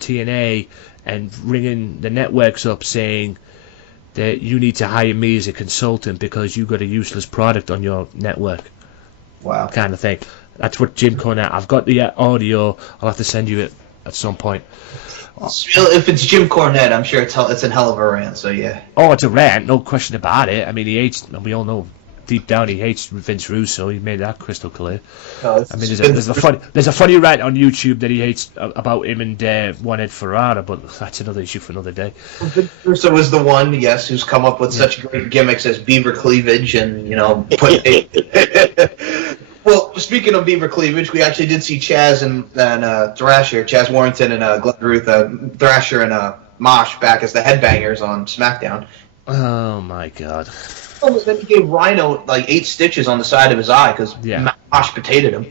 TNA and ringing the networks up saying that you need to hire me as a consultant because you got a useless product on your network. Wow. Kind of thing. That's what Jim Cornette. I've got the audio. I'll have to send you it at some point. If it's Jim Cornette, I'm sure it's a hell of a rant, so yeah. Oh, it's a rant, no question about it. I mean, he hates, and we all know deep down he hates Vince Russo. He made that crystal clear. I mean, there's a funny rant on YouTube that he hates about him and One Ed Ferrara, but that's another issue for another day. Vince Russo was the one, yes, who's come up with such great gimmicks as beaver cleavage and, you know, Well, speaking of beaver cleavage, we actually did see Chaz and Thrasher, Chaz Warrington and Glenn Ruth, Thrasher and Mosh back as the headbangers on Smackdown. Oh my God! Oh, then he gave Rhino like 8 stitches on the side of his eye because Mosh potatoed him.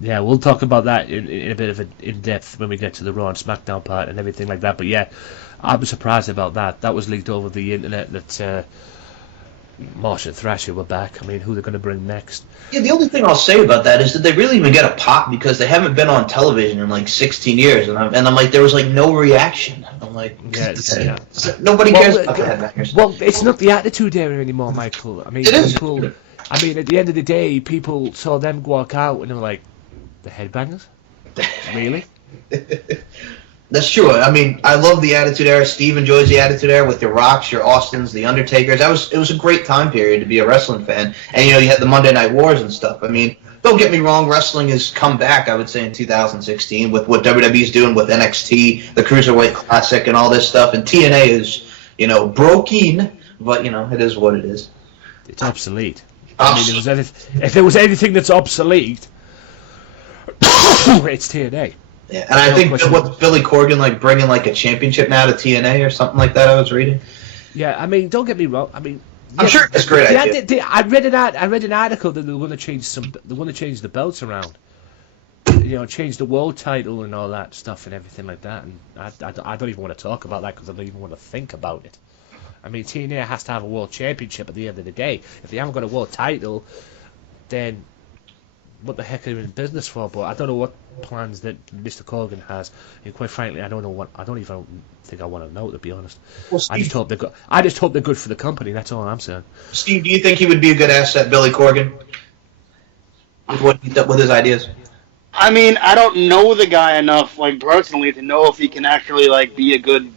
Yeah, we'll talk about that in a bit of in depth when we get to the Raw and Smackdown part and everything like that. But yeah, I was surprised about that. That was leaked over the internet that. Mosh and Thrasher were back. I mean, who they're going to bring next? Yeah, the only thing I'll say about that is that they really even get a pop because they haven't been on television in like 16 years, and I'm like, there was like no reaction. I'm like, nobody cares about the headbangers. Well, it's not the Attitude Era anymore, Michael. I mean, people. I mean, at the end of the day, people saw them walk out and they were like, the headbangers, really? That's true. I mean, I love the Attitude Era. Steve enjoys the Attitude Era with your Rocks, your Austins, the Undertakers. It was a great time period to be a wrestling fan. And, you know, you had the Monday Night Wars and stuff. I mean, don't get me wrong, wrestling has come back, I would say, in 2016 with what WWE's doing with NXT, the Cruiserweight Classic, and all this stuff. And TNA is, you know, broken, but, you know, it is what it is. It's obsolete. I mean, if there was anything that's obsolete, it's TNA. Yeah, and I think what's Billy Corgan like bringing like a championship now to TNA or something like that. I was reading. Yeah, I mean, don't get me wrong. I mean, I'm sure it's a great idea. I read an article that they were going to change the belts around. You know, change the world title and all that stuff and everything like that. And I don't even want to talk about that because I don't even want to think about it. I mean, TNA has to have a world championship at the end of the day. If they haven't got a world title, then what the heck are they in business for? But I don't know what plans that Mr. Corgan has, and quite frankly, I don't even think I want to know, to be honest. Well, Steve, I just hope they're good for the company. That's all I'm saying. Steve, do you think he would be a good asset, Billy Corgan, with his ideas? I mean, I don't know the guy enough, like personally, to know if he can actually like be a good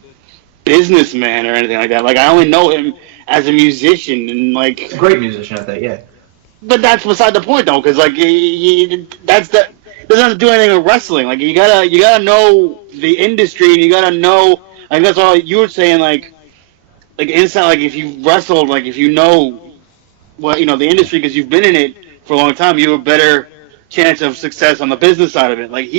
businessman or anything like that. Like, I only know him as a musician and like a great musician, I think. Yeah. But that's beside the point, though, because like doesn't have to do anything with wrestling. Like you gotta know the industry, and you gotta know. Like that's all you were saying. Like inside, like if you wrestled, like if you know what the industry because you've been in it for a long time, you have a better chance of success on the business side of it. Like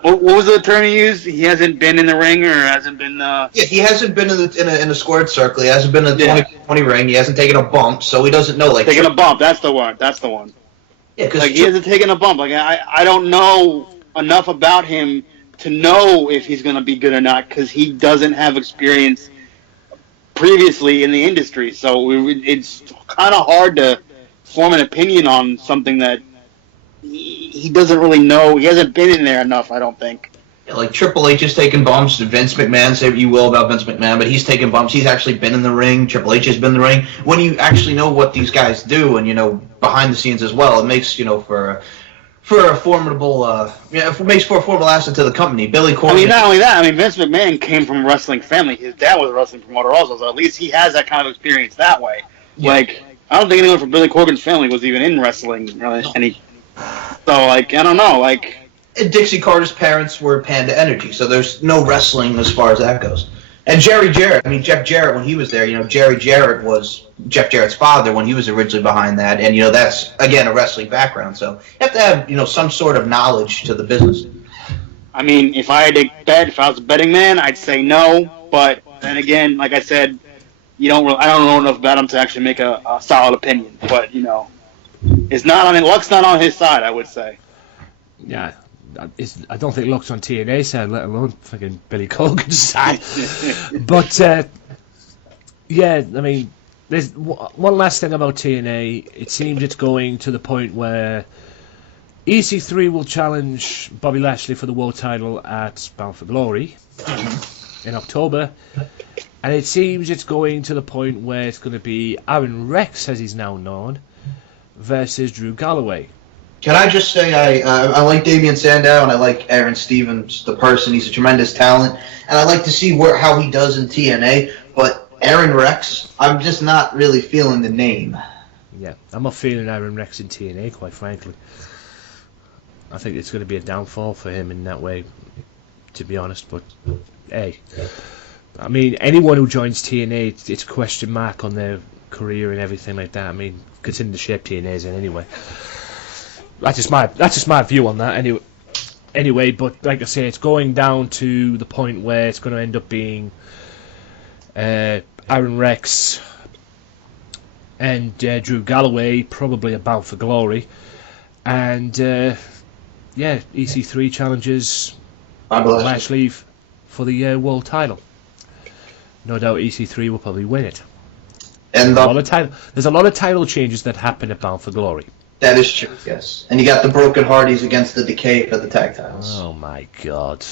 what was the term he used? He hasn't been in the ring or hasn't been. Yeah, he hasn't been in a squared circle. He hasn't been in the 20 ring. He hasn't taken a bump, so he doesn't know. Like taking a bump. That's the one. Yeah, because like he hasn't taken a bump. Like I don't know enough about him to know if he's going to be good or not because he doesn't have experience previously in the industry. So it's kind of hard to form an opinion on something that he doesn't really know. He hasn't been in there enough, I don't think. Yeah, like Triple H is taking bumps. Vince McMahon, say what you will about Vince McMahon, but he's taking bumps. He's actually been in the ring. Triple H has been in the ring. When you actually know what these guys do and, behind the scenes as well, it makes, for for a formidable, makes for a formidable asset to the company. Billy Corgan. I mean, not only that. I mean, Vince McMahon came from a wrestling family. His dad was a wrestling promoter also, so at least he has that kind of experience that way. Yeah. Like, I don't think anyone from Billy Corgan's family was even in wrestling, really. So, like, I don't know, like. Dixie Carter's parents were Panda Energy, so there's no wrestling as far as that goes. And Jerry Jarrett, I mean, Jeff Jarrett, when he was there, Jerry Jarrett was Jeff Jarrett's father when he was originally behind that, and, that's, again, a wrestling background. So you have to have, some sort of knowledge to the business. I mean, if I had to bet, if I was a betting man, I'd say no, but then again, like I said, I don't know enough about him to actually make a solid opinion, but, it's not on, luck's not on his side, I would say. Yeah. I don't think luck's on TNA's side, let alone fucking Billy Corgan's side. But, I mean, there's one last thing about TNA. It seems it's going to the point where EC3 will challenge Bobby Lashley for the world title at Bound for Glory in October. And it seems it's going to the point where it's going to be Aaron Rex, as he's now known, versus Drew Galloway. Can I just say I like Damian Sandow and I like Aaron Stevens, the person. He's a tremendous talent, and I like to see how he does in TNA. But Aaron Rex, I'm just not really feeling the name. Yeah, I'm not feeling Aaron Rex in TNA, quite frankly. I think it's going to be a downfall for him in that way, to be honest. But hey, I mean, anyone who joins TNA, it's a question mark on their career and everything like that. I mean, considering the shape TNA's in anyway. That's just my view on that. Anyway, but like I say, it's going down to the point where it's going to end up being Aaron Rex and Drew Galloway, probably a Bound for Glory, and EC3 challenges Lashley for the world title. No doubt EC3 will probably win it. And there's a lot of title changes that happen at Bound for Glory. That is true, yes. And you got the Broken Hardys against the Decay for the tag titles. Oh my God.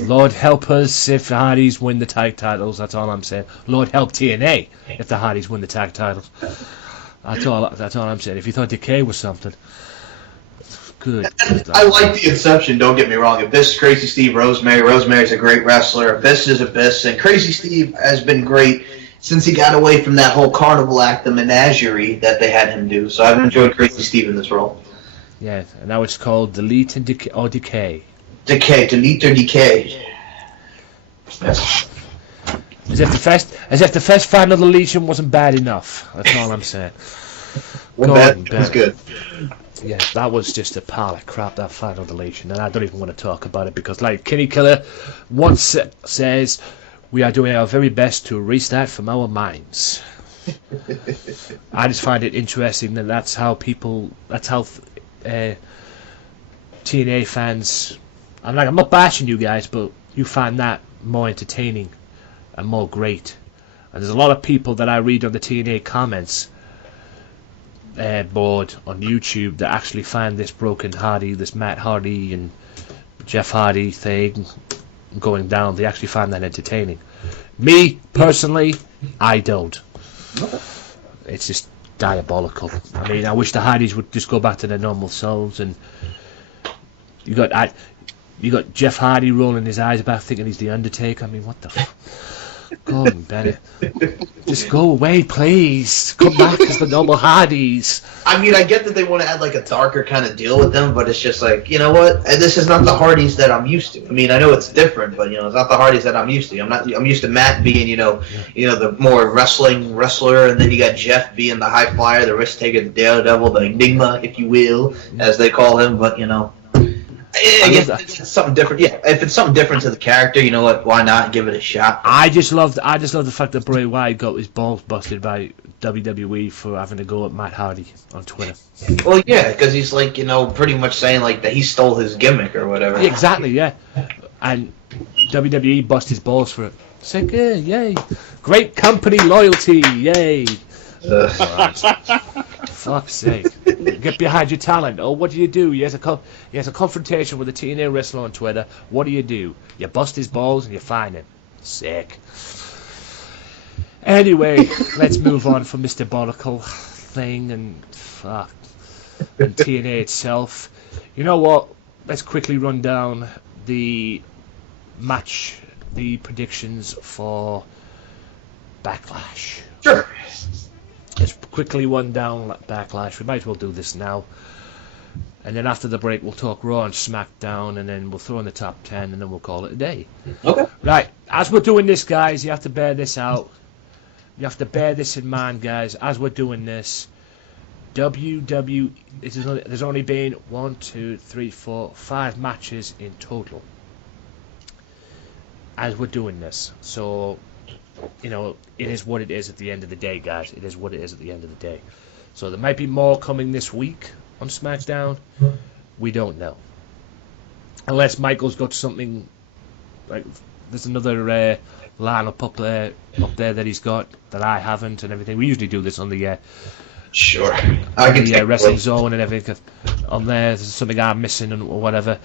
Lord help us if the Hardys win the tag titles, that's all I'm saying. Lord help TNA if the Hardys win the tag titles. That's all I'm saying. If you thought Decay was something. Good. I like the Inception, don't get me wrong. Abyss, Crazy Steve, Rosemary. Rosemary's a great wrestler. Abyss is Abyss. And Crazy Steve has been great since he got away from that whole carnival act, the menagerie that they had him do. So I've enjoyed Crazy Steve in this role. Yeah, and now it's called Delete and Decay. Delete or Decay. Yes. As if the first final deletion wasn't bad enough. That's all I'm saying. It was good. Yeah, that was just a pile of crap, that final deletion, and I don't even want to talk about it because, like Kenny Killer once says, we are doing our very best to erase that from our minds. I just find it interesting that that's how TNA fans, I'm not bashing you guys, but you find that more entertaining and more great. And there's a lot of people that I read on the TNA comments board on YouTube that actually find this Broken Hardy, this Matt Hardy and Jeff Hardy thing going down, they actually find that entertaining. Me, personally, I don't. It's just diabolical. I mean, I wish the Hardys would just go back to their normal selves, and you got Jeff Hardy rolling his eyes back thinking he's the Undertaker. I mean, what the Gordon Bennett. Just go away, please. Come back as the normal Hardys. I mean, I get that they want to add like a darker kind of deal with them, but it's just like, you know what? This is not the Hardys that I'm used to. I mean, I know it's different, but it's not the Hardys that I'm used to. I'm used to Matt being, the more wrestler, and then you got Jeff being the high flyer, the risk taker, the daredevil, the enigma, if you will, as they call him. But I guess it's something different. Yeah, if it's something different to the character, you know what? Why not give it a shot? I just love the fact that Bray Wyatt got his balls busted by WWE for having to go at Matt Hardy on Twitter. Well, yeah, because he's like, pretty much saying like that he stole his gimmick or whatever. Yeah, exactly, yeah. And WWE bust his balls for it. It's like, yeah, yay. Great company loyalty, yay. Fuck's sake. Get behind your talent. Oh, what do? He has a confrontation with a TNA wrestler on Twitter. What do? You bust his balls and you fine him. Sick. Anyway, let's move on from Mr. Barnacle. thing and fuck and TNA itself. You know what? Let's quickly run down the predictions for Backlash. Sure. Let's quickly run down Backlash. We might as well do this now. And then after the break, we'll talk Raw and SmackDown, and then we'll throw in the top 10, and then we'll call it a day. Okay. Right. As we're doing this, guys, you have to bear this out. You have to bear this in mind, guys, as we're doing this. There's only been 5 matches in total as we're doing this. So, you know, it is what it is at the end of the day, guys. It is what it is at the end of the day. So there might be more coming this week on SmackDown. We don't know. Unless Michael's got something, like, there's another lineup up there that he's got that I haven't and everything. We usually do this on the Sure. I can take Wrestling Zone and everything on there. There's something I'm missing or whatever.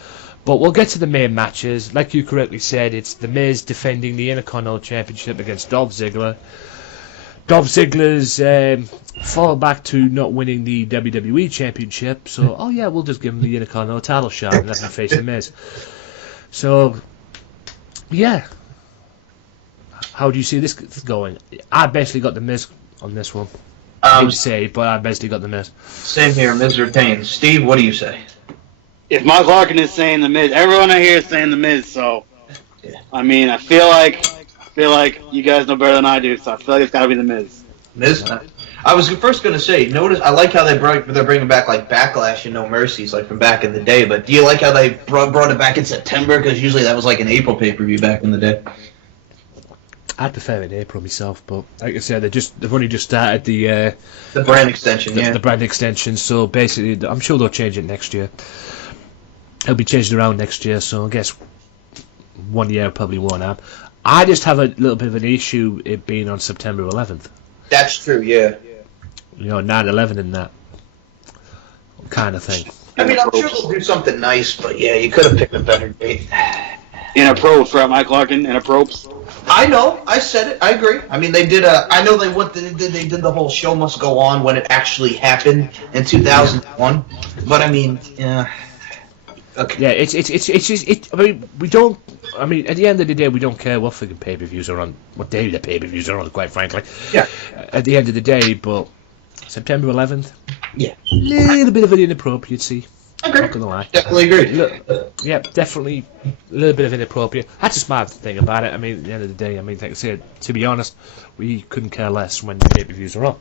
But we'll get to the main matches. Like you correctly said, it's The Miz defending the Intercontinental Championship against Dolph Ziggler. Dolph Ziggler's fall back to not winning the WWE Championship. So, we'll just give him the Intercontinental title shot and let him face The Miz. So, yeah. How do you see this going? I basically got The Miz on this one. I hate to say, but I basically got The Miz. Same here. Miz retains. Steve, what do you say? If Mark Larkin is saying The Miz, everyone I hear is saying The Miz. So, I mean, I feel like you guys know better than I do. So I feel like it's got to be The Miz. Miz. I was first going to say, notice I like how they're bringing back like Backlash and No Mercies like from back in the day. But do you like how they brought it back in September? Because usually that was like an April pay-per-view back in the day. I'd prefer it in April myself, but like I said, they've only just started the brand extension. The brand extension. So basically, I'm sure they'll change it next year. It'll be changed around next year. So I guess 1 year probably won't happen. I just have a little bit of an issue it being on September 11th. That's true. Yeah. You know, 9/11 and that kind of thing. I mean, I'm sure they'll do something nice, but yeah, you could have picked a better date. Inappropriate for Mike Larkin. Inappropriate. I know. I said it. I agree. I mean, they did. I know they did the whole show must go on when it actually happened in 2001. But I mean, yeah. Okay. Yeah, it's just. I mean, we don't. I mean, at the end of the day, we don't care what freaking pay-per-views are on, what day the pay-per-views are on. Quite frankly. Yeah. At the end of the day, but September 11th. Yeah. Little bit of an inappropriacy. Okay. Not gonna lie. Definitely agree. Look, yeah, definitely a little bit of inappropriate. That's just my thing about it. I mean, at the end of the day, I mean, like I said, to be honest, we couldn't care less when the pay-per-views are on.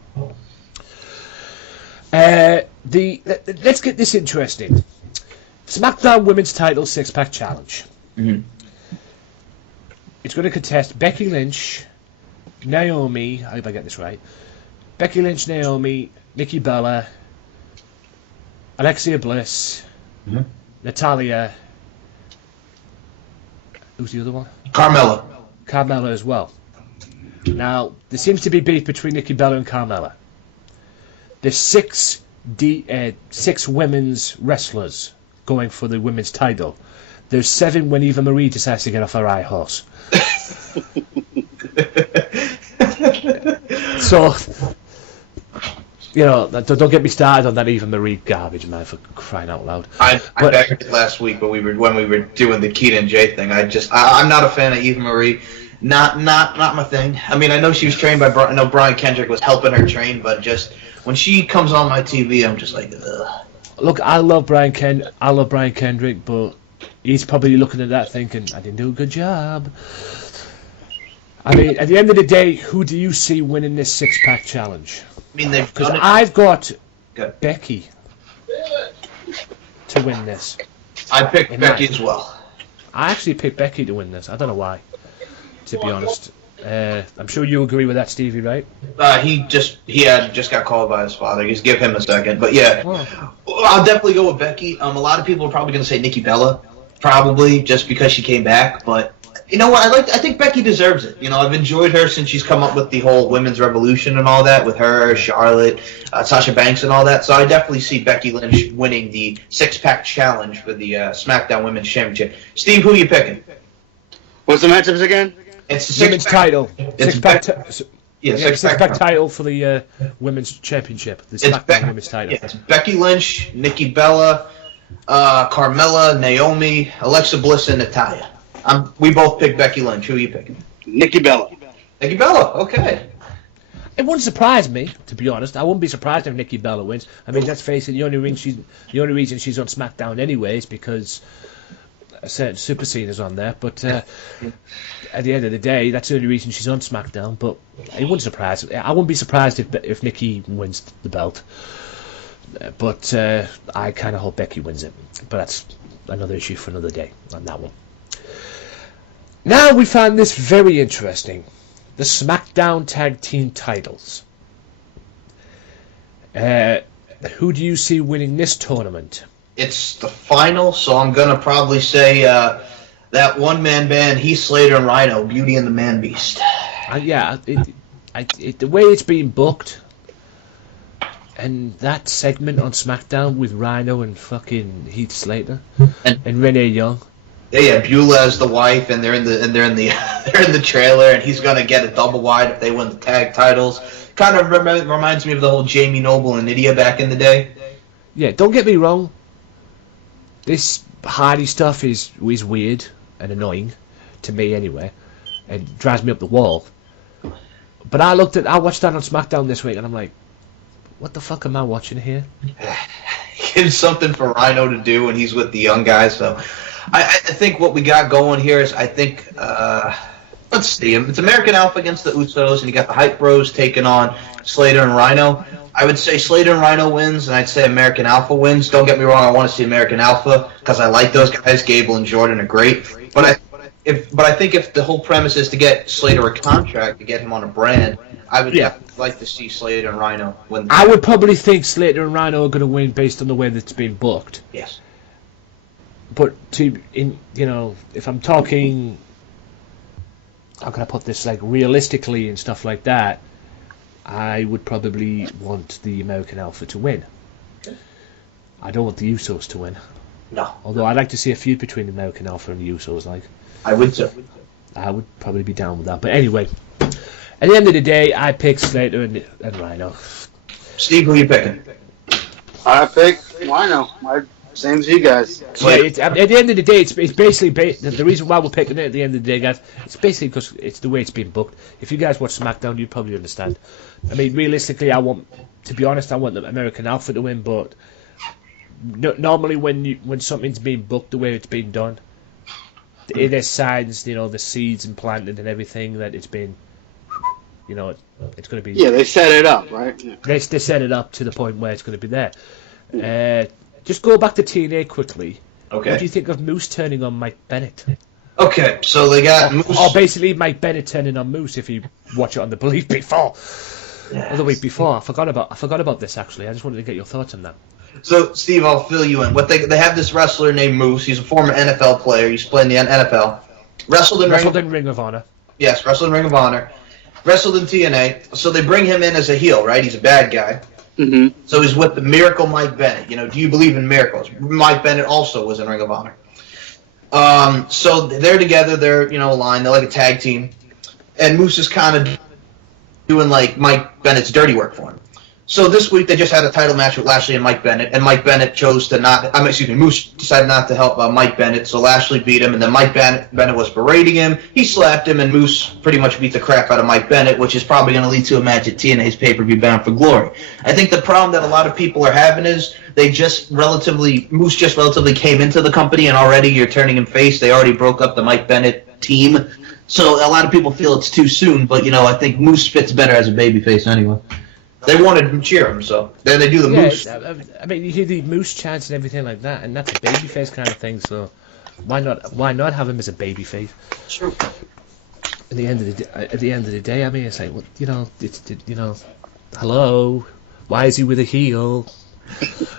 Let's get this interesting. SmackDown Women's Title 6-Pack Challenge. Mm-hmm. It's going to contest Becky Lynch, Naomi, I hope I get this right, Becky Lynch, Naomi, Nikki Bella, Alexia Bliss, Natalia, who's the other one? Carmella as well. Now, there seems to be beef between Nikki Bella and Carmella. There's six women's wrestlers going for the women's title. There's 7 when Eva Marie decides to get off her high horse. So, you know, don't get me started on that Eva Marie garbage, man, for crying out loud. I backed it last week when we were doing the Keaton J thing. I'm not a fan of Eva Marie. Not my thing. I mean, I know she was trained by Bryan. I know Bryan Kendrick was helping her train, but just when she comes on my TV, I'm just like, ugh. Look, I love Bryan Kendrick, but he's probably looking at that thinking, I didn't do a good job. I mean, at the end of the day, who do you see winning this 6-pack challenge? I mean, because I've got Becky to win this. I picked Becky as well. I actually picked Becky to win this. I don't know why, to be honest. I'm sure you agree with that, Stevie, right? He had just got called by his father. Just give him a second. But yeah, I'll definitely go with Becky. A lot of people are probably going to say Nikki Bella, probably just because she came back. But you know what? I think Becky deserves it. You know, I've enjoyed her since she's come up with the whole women's revolution and all that with her, Charlotte, Sasha Banks, and all that. So I definitely see Becky Lynch winning the 6-pack challenge for the SmackDown Women's Championship. Steve, who are you picking? What's the matchups again? It's the women's title. 6-pack. Yeah, six-pack title for the women's championship. The Smackdown women's title. Yeah, it's Becky Lynch, Nikki Bella, Carmella, Naomi, Alexa Bliss, and Natalya. We both picked Becky Lynch. Who are you picking? Nikki Bella. Nikki Bella. Okay. It wouldn't surprise me, to be honest. I wouldn't be surprised if Nikki Bella wins. I mean, let's face it. The only reason she's on SmackDown anyway is because a certain super scene is on there. But at the end of the day, that's the only reason she's on SmackDown. But it wouldn't surprise. I wouldn't be surprised if Nikki wins the belt. But I kind of hope Becky wins it. But that's another issue for another day on that one. Now we find this very interesting. The Smackdown Tag Team titles. Who do you see winning this tournament? It's the final, so I'm going to probably say that one-man band, Heath Slater and Rhino, Beauty and the Man Beast. The way it's being booked, and that segment on SmackDown with Rhino and fucking Heath Slater and Renee Young. Yeah, Beulah as the wife, and they're in the trailer, and he's gonna get a double wide if they win the tag titles. Kind of reminds me of the whole Jamie Noble and Nydia back in the day. Yeah, don't get me wrong. This Hardy stuff is weird and annoying to me anyway, and drives me up the wall. But I watched that on SmackDown this week, and I'm like, what the fuck am I watching here? Gives something for Rhino to do, and he's with the young guys, so. I think what we got going here is, let's see, it's American Alpha against the Usos, and you got the Hype Bros taking on Slater and Rhino. I would say Slater and Rhino wins, and I'd say American Alpha wins. Don't get me wrong, I want to see American Alpha, because I like those guys. Gable and Jordan are great. But I think if the whole premise is to get Slater a contract, to get him on a brand, I would like to see Slater and Rhino win. I would probably think Slater and Rhino are going to win based on the way that's been booked. Yes. But if I'm talking, how can I put this, like realistically and stuff like that, I would probably want the American Alpha to win. I don't want the Usos to win. No. Although I'd like to see a feud between the American Alpha and the Usos, like. I would too. I would probably be down with that. But anyway, at the end of the day, I pick Slater and Rhino. Steve, who are you picking? I pick Rhino. Same as you guys. Yeah, at the end of the day, it's basically the reason why we're picking it at the end of the day, guys. It's basically because it's the way it's been booked. If you guys watch SmackDown, you'd probably understand. I mean, realistically, I want the American Alpha to win, but normally when something's being booked the way it's been done, it is signs, the seeds and planted and everything that it's been, it's going to be. Yeah, they set it up, right? Yeah. They set it up to the point where it's going to be there. Just go back to TNA quickly. Okay. What do you think of Moose turning on Mike Bennett? Okay, so they got Moose. Or basically Mike Bennett turning on Moose if you watch it on the Believe before. Yes. Or the week before. I forgot about this actually. I just wanted to get your thoughts on that. So, Steve, I'll fill you in. They have this wrestler named Moose. He's a former NFL player. He's playing the NFL. Wrestled in Ring of Honor. Yes, wrestled in Ring of Honor. Wrestled in TNA. So they bring him in as a heel, right? He's a bad guy. Mm-hmm. So he's with the Miracle Mike Bennett. Do you believe in miracles? Mike Bennett also was in Ring of Honor. So they're together. They're aligned. They're like a tag team. And Moose is kind of doing like Mike Bennett's dirty work for him. So this week they just had a title match with Lashley and Mike Bennett, and Mike Bennett chose to not. Moose decided not to help Mike Bennett, so Lashley beat him, and then Mike Bennett was berating him. He slapped him, and Moose pretty much beat the crap out of Mike Bennett, which is probably going to lead to a match at TNA's pay-per-view Bound for Glory. I think the problem that a lot of people are having is Moose just relatively came into the company, and already you're turning him face. They already broke up the Mike Bennett team, so a lot of people feel it's too soon. But I think Moose fits better as a babyface anyway. They wanted to cheer him, so then they do the Moose. I mean, you hear the Moose chants and everything like that, and that's a babyface kind of thing. So why not have him as a babyface? True. At the end of the day, I mean, it's like, hello, why is he with a heel?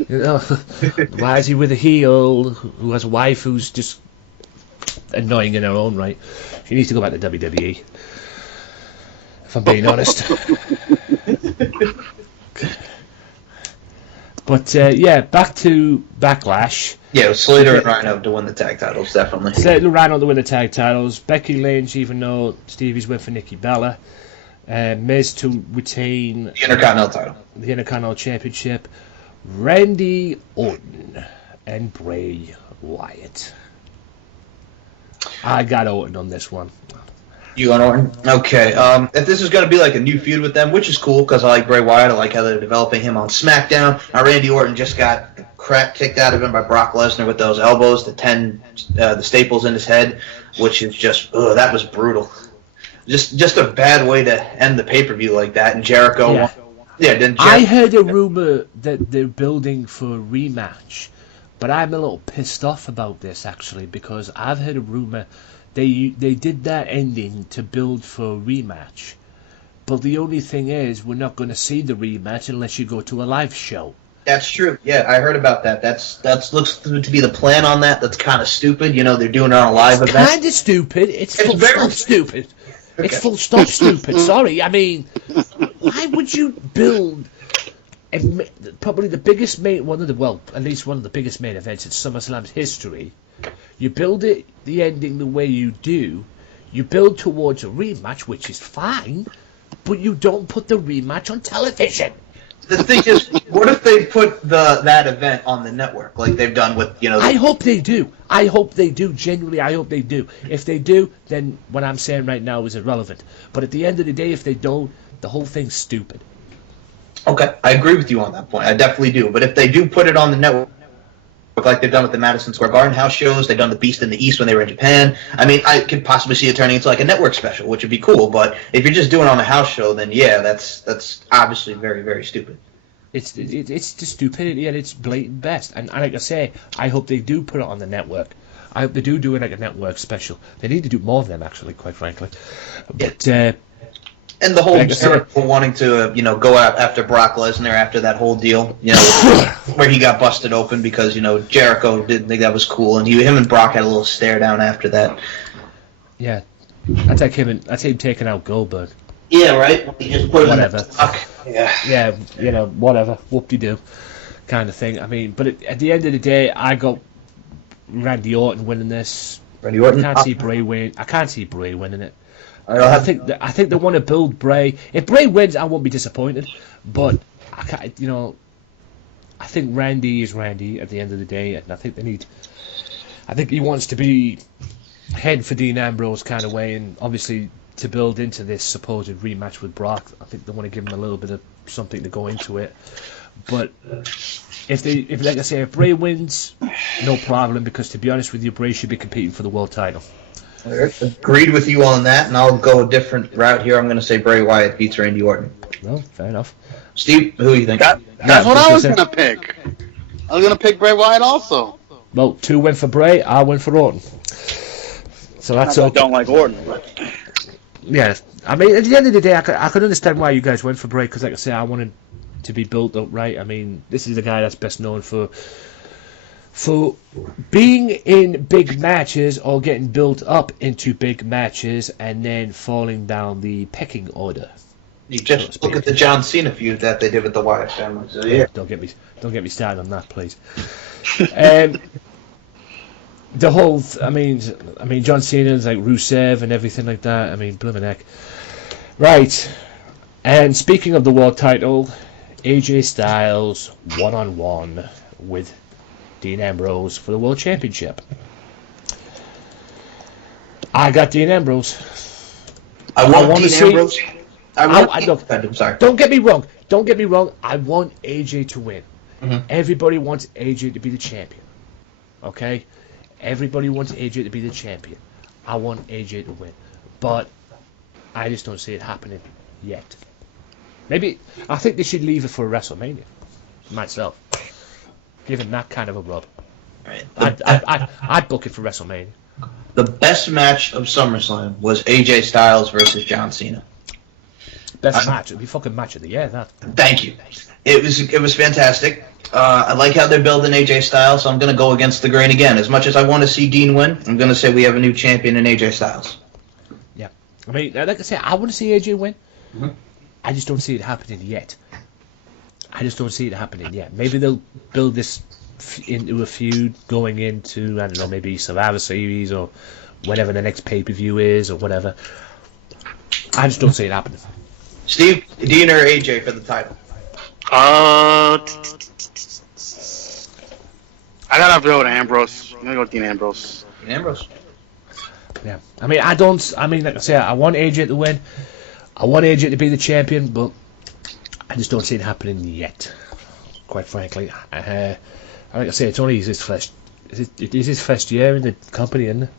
Why is he with a heel who has a wife who's just annoying in her own right? She needs to go back to WWE. If I'm being honest. But back to Backlash. Yeah, Slater and Rhino to win the tag titles, definitely. Slater and Rhino to win the tag titles. Becky Lynch, even though Stevie's went for Nikki Bella. Miz to retain The Intercontinental title. the Intercontinental Championship. Randy Orton and Bray Wyatt. I got Orton on this one. You on Orton? Okay. If this is going to be like a new feud with them, which is cool because I like Bray Wyatt. I like how they're developing him on SmackDown. Now Randy Orton just got crap kicked out of him by Brock Lesnar with those elbows, the staples in his head, which is just that was brutal. Just a bad way to end the pay-per-view like that. And Jericho. Yeah. Then I heard a rumor that they're building for a rematch, but I'm a little pissed off about this actually because I've heard a rumor they did that ending to build for a rematch, but the only thing is we're not going to see the rematch unless you go to a live show. That's true. Yeah, I heard about that. That looks to be the plan on that. That's kind of stupid. You know, they're doing it on a live event. Kind of stupid. It's full stop stupid. Okay. It's full stop stupid. Sorry, I mean, why would you build probably the biggest at least one of the biggest main events in SummerSlam's history? You build the ending the way you do. You build towards a rematch, which is fine, but you don't put the rematch on television. The thing is, what if they put that event on the network like they've done with I hope they do. I hope they do. Genuinely, I hope they do. If they do, then what I'm saying right now is irrelevant. But at the end of the day, if they don't, the whole thing's stupid. Okay, I agree with you on that point. I definitely do. But if they do put it on the network, like they've done with the Madison Square Garden house shows, they've done the Beast in the East when they were in Japan. I mean, I could possibly see it turning into like a network special, which would be cool. But if you're just doing it on a house show, then yeah, that's obviously very, very stupid. It's just stupidity and it's blatant best. And like I say, I hope they do put it on the network. I hope they do it like a network special. They need to do more of them, actually, quite frankly. But and the whole Jericho wanting to, go out after Brock Lesnar after that whole deal, where he got busted open because, Jericho didn't think that was cool, and him and Brock had a little stare down after that. Yeah, I'd take him taking out Goldberg. Yeah, right. He just put whatever. Yeah, whatever. Whoop-de-doo, kind of thing. I mean, but at the end of the day, I got Randy Orton winning this. Randy Orton. I can't see Bray winning it. I think they want to build Bray. If Bray wins, I won't be disappointed. But I can't, I think Randy is Randy at the end of the day, and I think he wants to be head for Dean Ambrose kind of way, and obviously to build into this supposed rematch with Brock, I think they want to give him a little bit of something to go into it. But if like I say, if Bray wins, no problem, because to be honest with you, Bray should be competing for the world title. Agreed with you on that, and I'll go a different route here. I'm going to say Bray Wyatt beats Randy Orton. No, fair enough. Steve, who do you think? That's what I was going to pick. I was going to pick Bray Wyatt also. Well, 2 win for Bray, I win for Orton. So that's okay. I don't like Orton. Yeah, I mean, at the end of the day, I could understand why you guys went for Bray, because like I say, I wanted to be built up right. I mean, this is the guy that's best known for being in big matches or getting built up into big matches and then falling down the pecking order. You just look at the John Cena feud that they did with the Wyatt family. So yeah, don't get me started on that, please. The whole, I mean, John Cena's like Rusev and everything like that. I mean, blooming heck. Right, and speaking of the world title, AJ Styles 1-on-1 with Dean Ambrose for the World Championship. I got Dean Ambrose. I want Dean Ambrose. I'm sorry. Don't get me wrong. I want AJ to win. Mm-hmm. Everybody wants AJ to be the champion. Okay? Everybody wants AJ to be the champion. I want AJ to win. But I just don't see it happening yet. Maybe, I think they should leave it for WrestleMania. Myself. Give him that kind of a rub. Right. I'd book it for WrestleMania. The best match of SummerSlam was AJ Styles versus John Cena. Best match. It'd be fucking match of the year, that. Thank you. It was fantastic. I like how they're building AJ Styles, so I'm going to go against the grain again. As much as I want to see Dean win, I'm going to say we have a new champion in AJ Styles. Yeah. I mean, like I say, I want to see AJ win. Mm-hmm. I just don't see it happening yet. Maybe they'll build this into a feud going into, I don't know, maybe Survivor Series or whenever the next pay-per-view is or whatever. I just don't see it happening. Steve, Dean or AJ for the title? I gotta go with Ambrose. I'm gonna go with Dean Ambrose. Dean Ambrose. Yeah. I mean, like I say, I want AJ to win. I want AJ to be the champion, but I just don't see it happening yet. Quite frankly, like I say, it's only his first. It is his first year in the company, isn't it?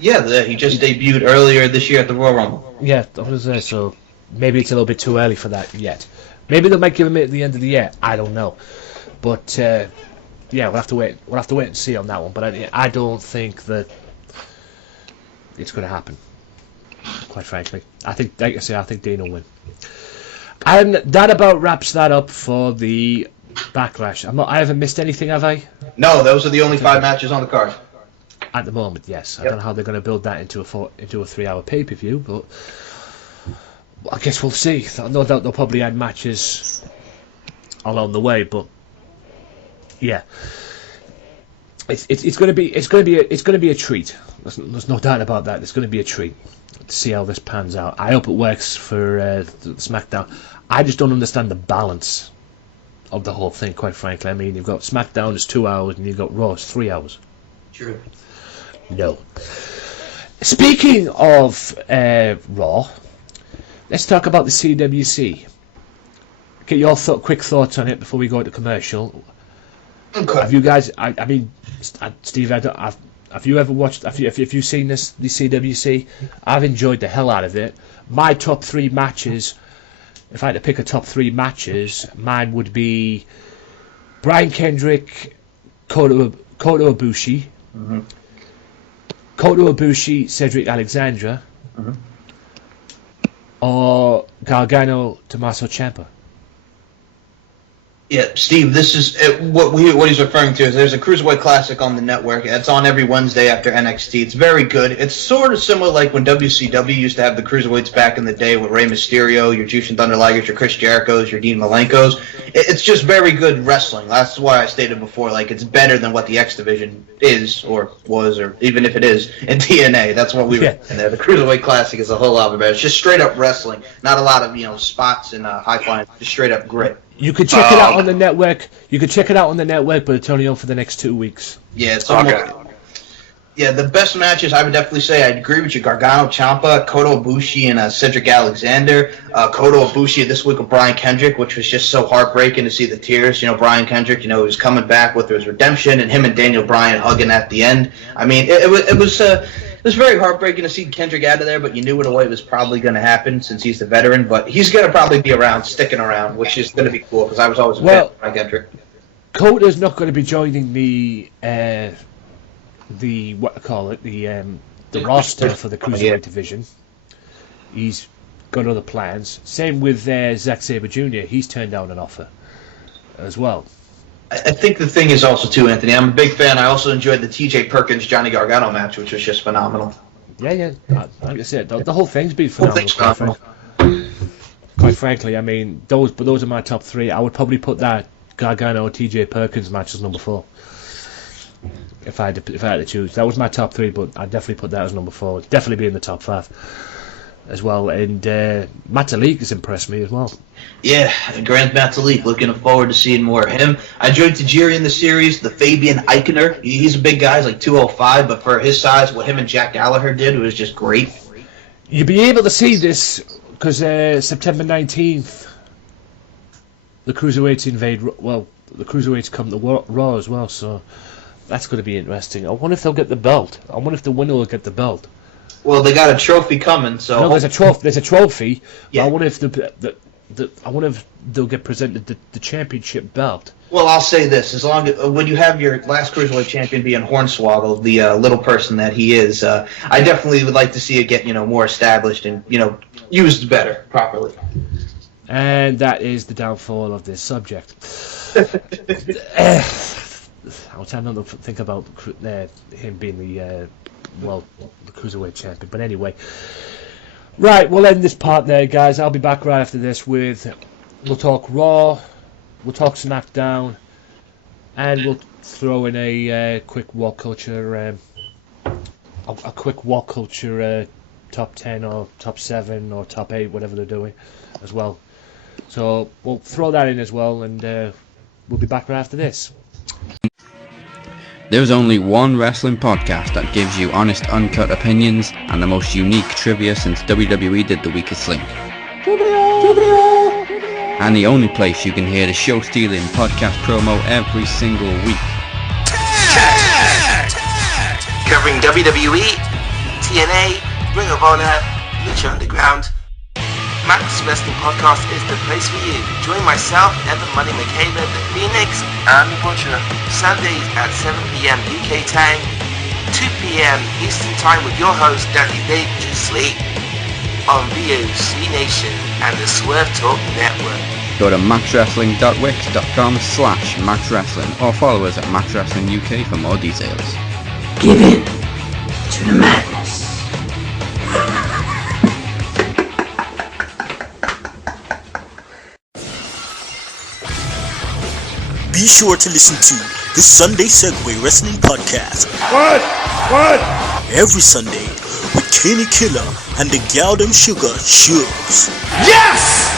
Yeah, he just debuted earlier this year at the Royal Rumble. Yeah, that was there. So maybe it's a little bit too early for that yet. Maybe they might give him it at the end of the year. I don't know, but yeah, we'll have to wait. We'll have to wait and see on that one. But I don't think that it's going to happen. Quite frankly, I think, like I say, I think Dean will win. And that about wraps that up for the Backlash. I haven't missed anything, have I? No, those are the only 5 matches on the card. At the moment, yes. Yep. I don't know how they're going to build that into a 3-hour pay-per-view, but I guess we'll see. No doubt they'll probably add matches along the way, but yeah, it's going to be a treat. There's no doubt about that. It's going to be a treat to see how this pans out. I hope it works for SmackDown. I just don't understand the balance of the whole thing, quite frankly. I mean, you've got SmackDown is 2 hours and you've got Raw is 3 hours. True. No. Speaking of Raw, let's talk about the CWC. Get your quick thoughts on it before we go to commercial. Okay. Have you guys? I mean, Steve, have you ever watched? Have you seen the CWC? I've enjoyed the hell out of it. My top 3 matches. If I had to pick a top 3 matches, mine would be Bryan Kendrick, Kota Ibushi, Kota Ibushi, Cedric Alexander, or Gargano, Tommaso Ciampa. Yeah, Steve, this is what he's referring to is there's a Cruiserweight Classic on the network. It's on every Wednesday after NXT. It's very good. It's sort of similar like when WCW used to have the Cruiserweights back in the day with Rey Mysterio, your Jushin Thunder Ligers, your Chris Jerichos, your Dean Malenkos. It's just very good wrestling. That's why I stated before, like, it's better than what the X Division is or was, or even if it is in TNA. That's what we were in there. The Cruiserweight Classic is a whole lot better. It's just straight up wrestling, not a lot of spots and high flying, just straight up grit. You could check it out on the network. You could check it out on the network, but it's only on for the next 2 weeks. Yeah, it's almost. Yeah, the best matches, I would definitely say, I agree with you, Gargano, Ciampa, Kota Ibushi, and Cedric Alexander. Kota Ibushi this week with Bryan Kendrick, which was just so heartbreaking to see the tears. Bryan Kendrick, he was coming back with his redemption, and him and Daniel Bryan hugging at the end. I mean, it was very heartbreaking to see Kendrick out of there, but you knew in a way it was probably going to happen since he's the veteran. But he's going to probably be around, sticking around, which is going to be cool because I was always a fan of Bryan Kendrick. Kota's not going to be joining the roster for the Cruiserweight division. He's got other plans. Same with Zack Sabre Jr. He's turned down an offer as well. I think the thing is also, too, Anthony, I'm a big fan. I also enjoyed the TJ Perkins-Johnny Gargano match, which was just phenomenal. Yeah. Like I said, the whole thing's been phenomenal. Quite frankly, I mean, those are my top 3. I would probably put that Gargano TJ Perkins match as number 4. If I had to choose. That was my top 3, but I'd definitely put that as number 4. It'd definitely be in the top 5 as well. And Metalik has impressed me as well. Yeah, Grant Metalik. Looking forward to seeing more of him. I enjoyed Tajiri in the series. The Fabian Eichner. He's a big guy. He's like 205, but for his size, what him and Jack Gallagher did, it was just great. You'll be able to see this because September 19th, the Cruiserweights invade. Well, the Cruiserweights come to Raw as well, so that's going to be interesting. I wonder if they'll get the belt. I wonder if the winner will get the belt. Well, they got a trophy coming, so no, there's a trophy. Yeah. I wonder if they'll get presented the championship belt. Well, I'll say this: as long as when you have your last Cruiserweight champion being Hornswoggle, the little person that he is, I definitely would like to see it get more established and used better properly. And that is the downfall of this subject. I was trying not to think about him being the Cruiserweight champion. But anyway, right, we'll end this part there, guys. I'll be back right after this we'll talk Raw, we'll talk SmackDown, and we'll throw in a quick Walk Culture, top 10 or top 7 or top 8, whatever they're doing. as well. So we'll throw that in as well, and we'll be back right after this. There's only one wrestling podcast that gives you honest, uncut opinions and the most unique trivia since WWE did The Weakest Link. And the only place you can hear the show-stealing podcast promo every single week. Covering WWE, TNA, Ring of Honor, Lucha Underground. Max Wrestling Podcast is the place for you. Join myself, Evan Money Michaela, the Phoenix, and the Butcher. Sundays at 7 p.m. UK time, 2 p.m. Eastern time with your host, Danny Dangerously, on VOC Nation and the Swerve Talk Network. Go to maxwrestling.wix.com/maxwrestling or follow us at maxwrestlinguk for more details. Give in to the madness. Be sure to listen to the Sunday Segway Wrestling Podcast. What? Every Sunday with Kenny Killer and the Galdem Sugar Shubs. Yes!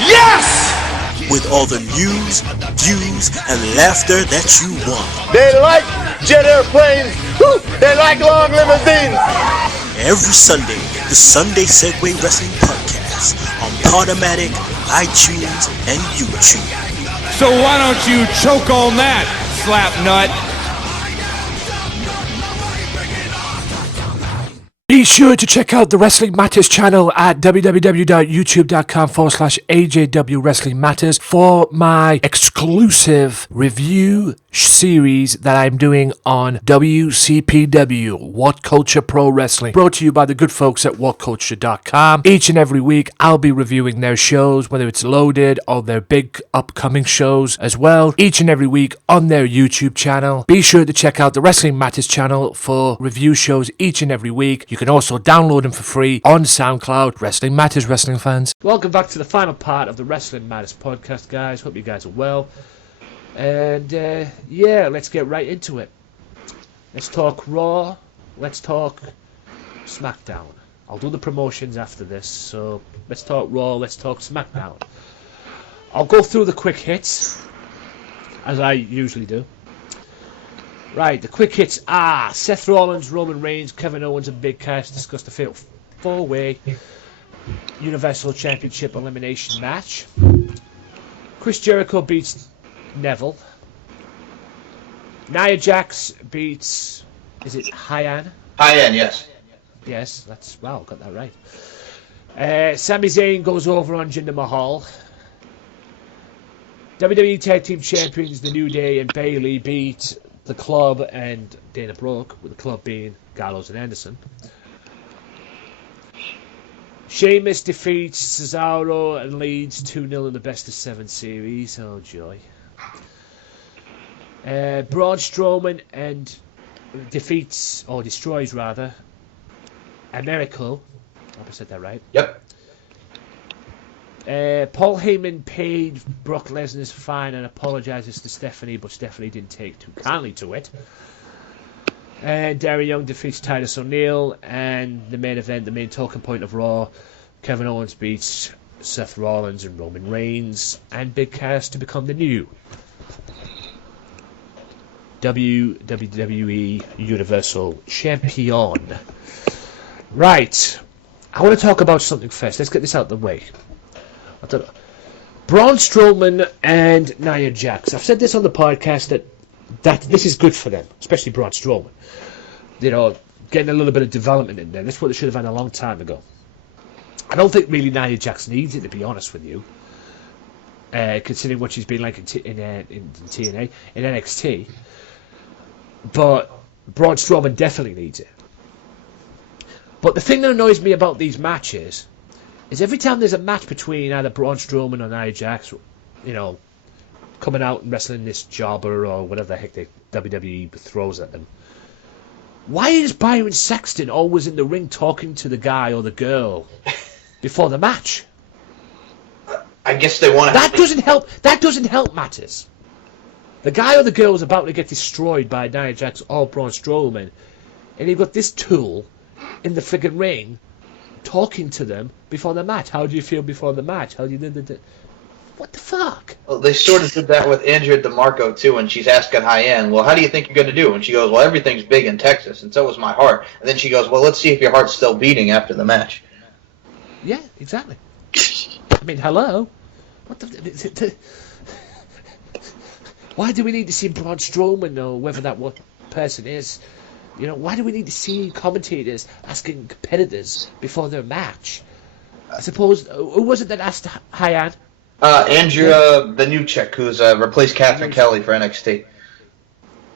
Yes! With all the news, views, and laughter that you want. They like jet airplanes. Woo! They like long limousines. Every Sunday, the Sunday Segway Wrestling Podcast on Podomatic, iTunes, and YouTube. So why don't you choke on that, slap nut? Be sure to check out the Wrestling Matters channel at www.youtube.com/AJW Wrestling Matters for my exclusive review series that I'm doing on WCPW, What Culture Pro Wrestling, brought to you by the good folks at whatculture.com. Each and every week, I'll be reviewing their shows, whether it's loaded or their big upcoming shows as well, each and every week on their YouTube channel. Be sure to check out the Wrestling Matters channel for review shows each and every week. You can also download them for free on SoundCloud. Wrestling Matters, wrestling fans. Welcome back to the final part of the Wrestling Matters podcast, guys. Hope you guys are well. And let's get right into it. Let's talk Raw. Let's talk Smackdown. I'll do the promotions after this, so let's talk Raw. Let's talk Smackdown. I'll go through the quick hits, as I usually do. Right, the quick hits are Seth Rollins, Roman Reigns, Kevin Owens, and Big Cass discuss the fatal four-way Universal Championship elimination match. Chris Jericho beats Neville. Nia Jax beats, is it Hyan? High-end, yes. Yes, that's, wow, got that right. Sami Zayn goes over on Jinder Mahal. WWE Tag Team Champions, The New Day and Bayley beat The Club and Dana Brooke, with The Club being Gallows and Anderson. Sheamus defeats Cesaro and leads 2-0 in the best of 7 series. Oh, joy. Braun Strowman and defeats, or destroys rather, a Miracle. I hope I said that right. Yep. Paul Heyman paid Brock Lesnar's fine and apologizes to Stephanie, but Stephanie didn't take too kindly to it. And Darren Young defeats Titus O'Neil, and the main event, the main talking point of Raw, Kevin Owens beats Seth Rollins and Roman Reigns and Big Cass to become the new WWE Universal Champion. Right, I want to talk about something first. Let's get this out of the way. Braun Strowman and Nia Jax. I've said this on the podcast that this is good for them, especially Braun Strowman. You know, getting a little bit of development in there. That's what they should have had a long time ago. I don't think really Nia Jax needs it, to be honest with you, considering what she's been like in TNA, in NXT. But Braun Strowman definitely needs it. But the thing that annoys me about these matches is every time there's a match between either Braun Strowman or Nia Jax, you know, coming out and wrestling this jobber or whatever the heck the WWE throws at them, why is Byron Saxton always in the ring talking to the guy or the girl before the match? I guess they want to... That doesn't help. That doesn't help matters. The guy or the girl is about to get destroyed by Nia Jax or Braun Strowman, and you've got this tool in the friggin' ring talking to them before the match. How do you feel before the match? How do you... What the fuck? Well, they sort of did that with Andrea DeMarco, too, and she's asking Hyann, well, how do you think you're going to do? And she goes, well, everything's big in Texas, and so is my heart. And then she goes, well, let's see if your heart's still beating after the match. Yeah, exactly. I mean, hello? What the... Why do we need to see Braun Strowman or whoever that one person is? You know, why do we need to see commentators asking competitors before their match? I suppose... Who was it that asked Hyann? Andrea, the new chick who's replaced Catherine Kelly for NXT.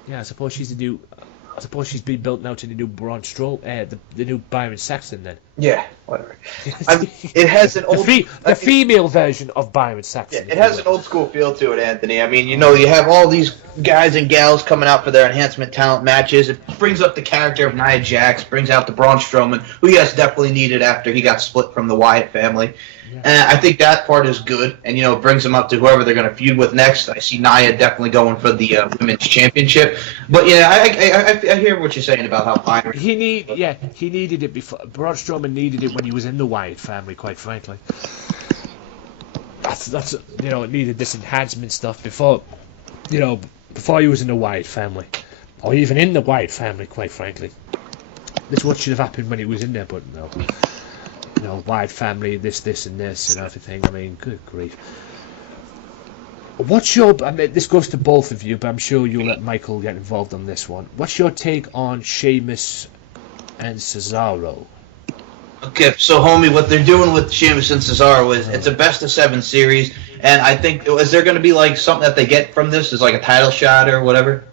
Yeah, I suppose she's being built now to the new Braun Strowman, the new Byron Saxton then. Yeah, whatever. It has an old... The female version of Byron Saxton. Yeah, it has an old school feel to it, Anthony. I mean, you know, you have all these guys and gals coming out for their enhancement talent matches. It brings up the character of Nia Jax, brings out the Braun Strowman, who, yes, definitely needed after he got split from the Wyatt family. Yeah. And I think that part is good, and, you know, it brings them up to whoever they're going to feud with next. I see Nia definitely going for the Women's Championship. But, yeah, I hear what you're saying about how Byron... He needed it before. Braun Strowman needed it when he was in the Wyatt family, quite frankly. That's you know, it needed this enhancement stuff before he was in the Wyatt family. Or even in the Wyatt family, quite frankly. This is what should have happened when he was in there, but no. You know, Wyatt family, this and this and everything. I mean, good grief. I mean, this goes to both of you, but I'm sure you'll let Michael get involved on this one. What's your take on Sheamus and Cesaro? Okay, so homie, what they're doing with Sheamus and Cesaro is it's a best-of-7 series, and I think, is there going to be like something that they get from this? Is like a title shot or whatever?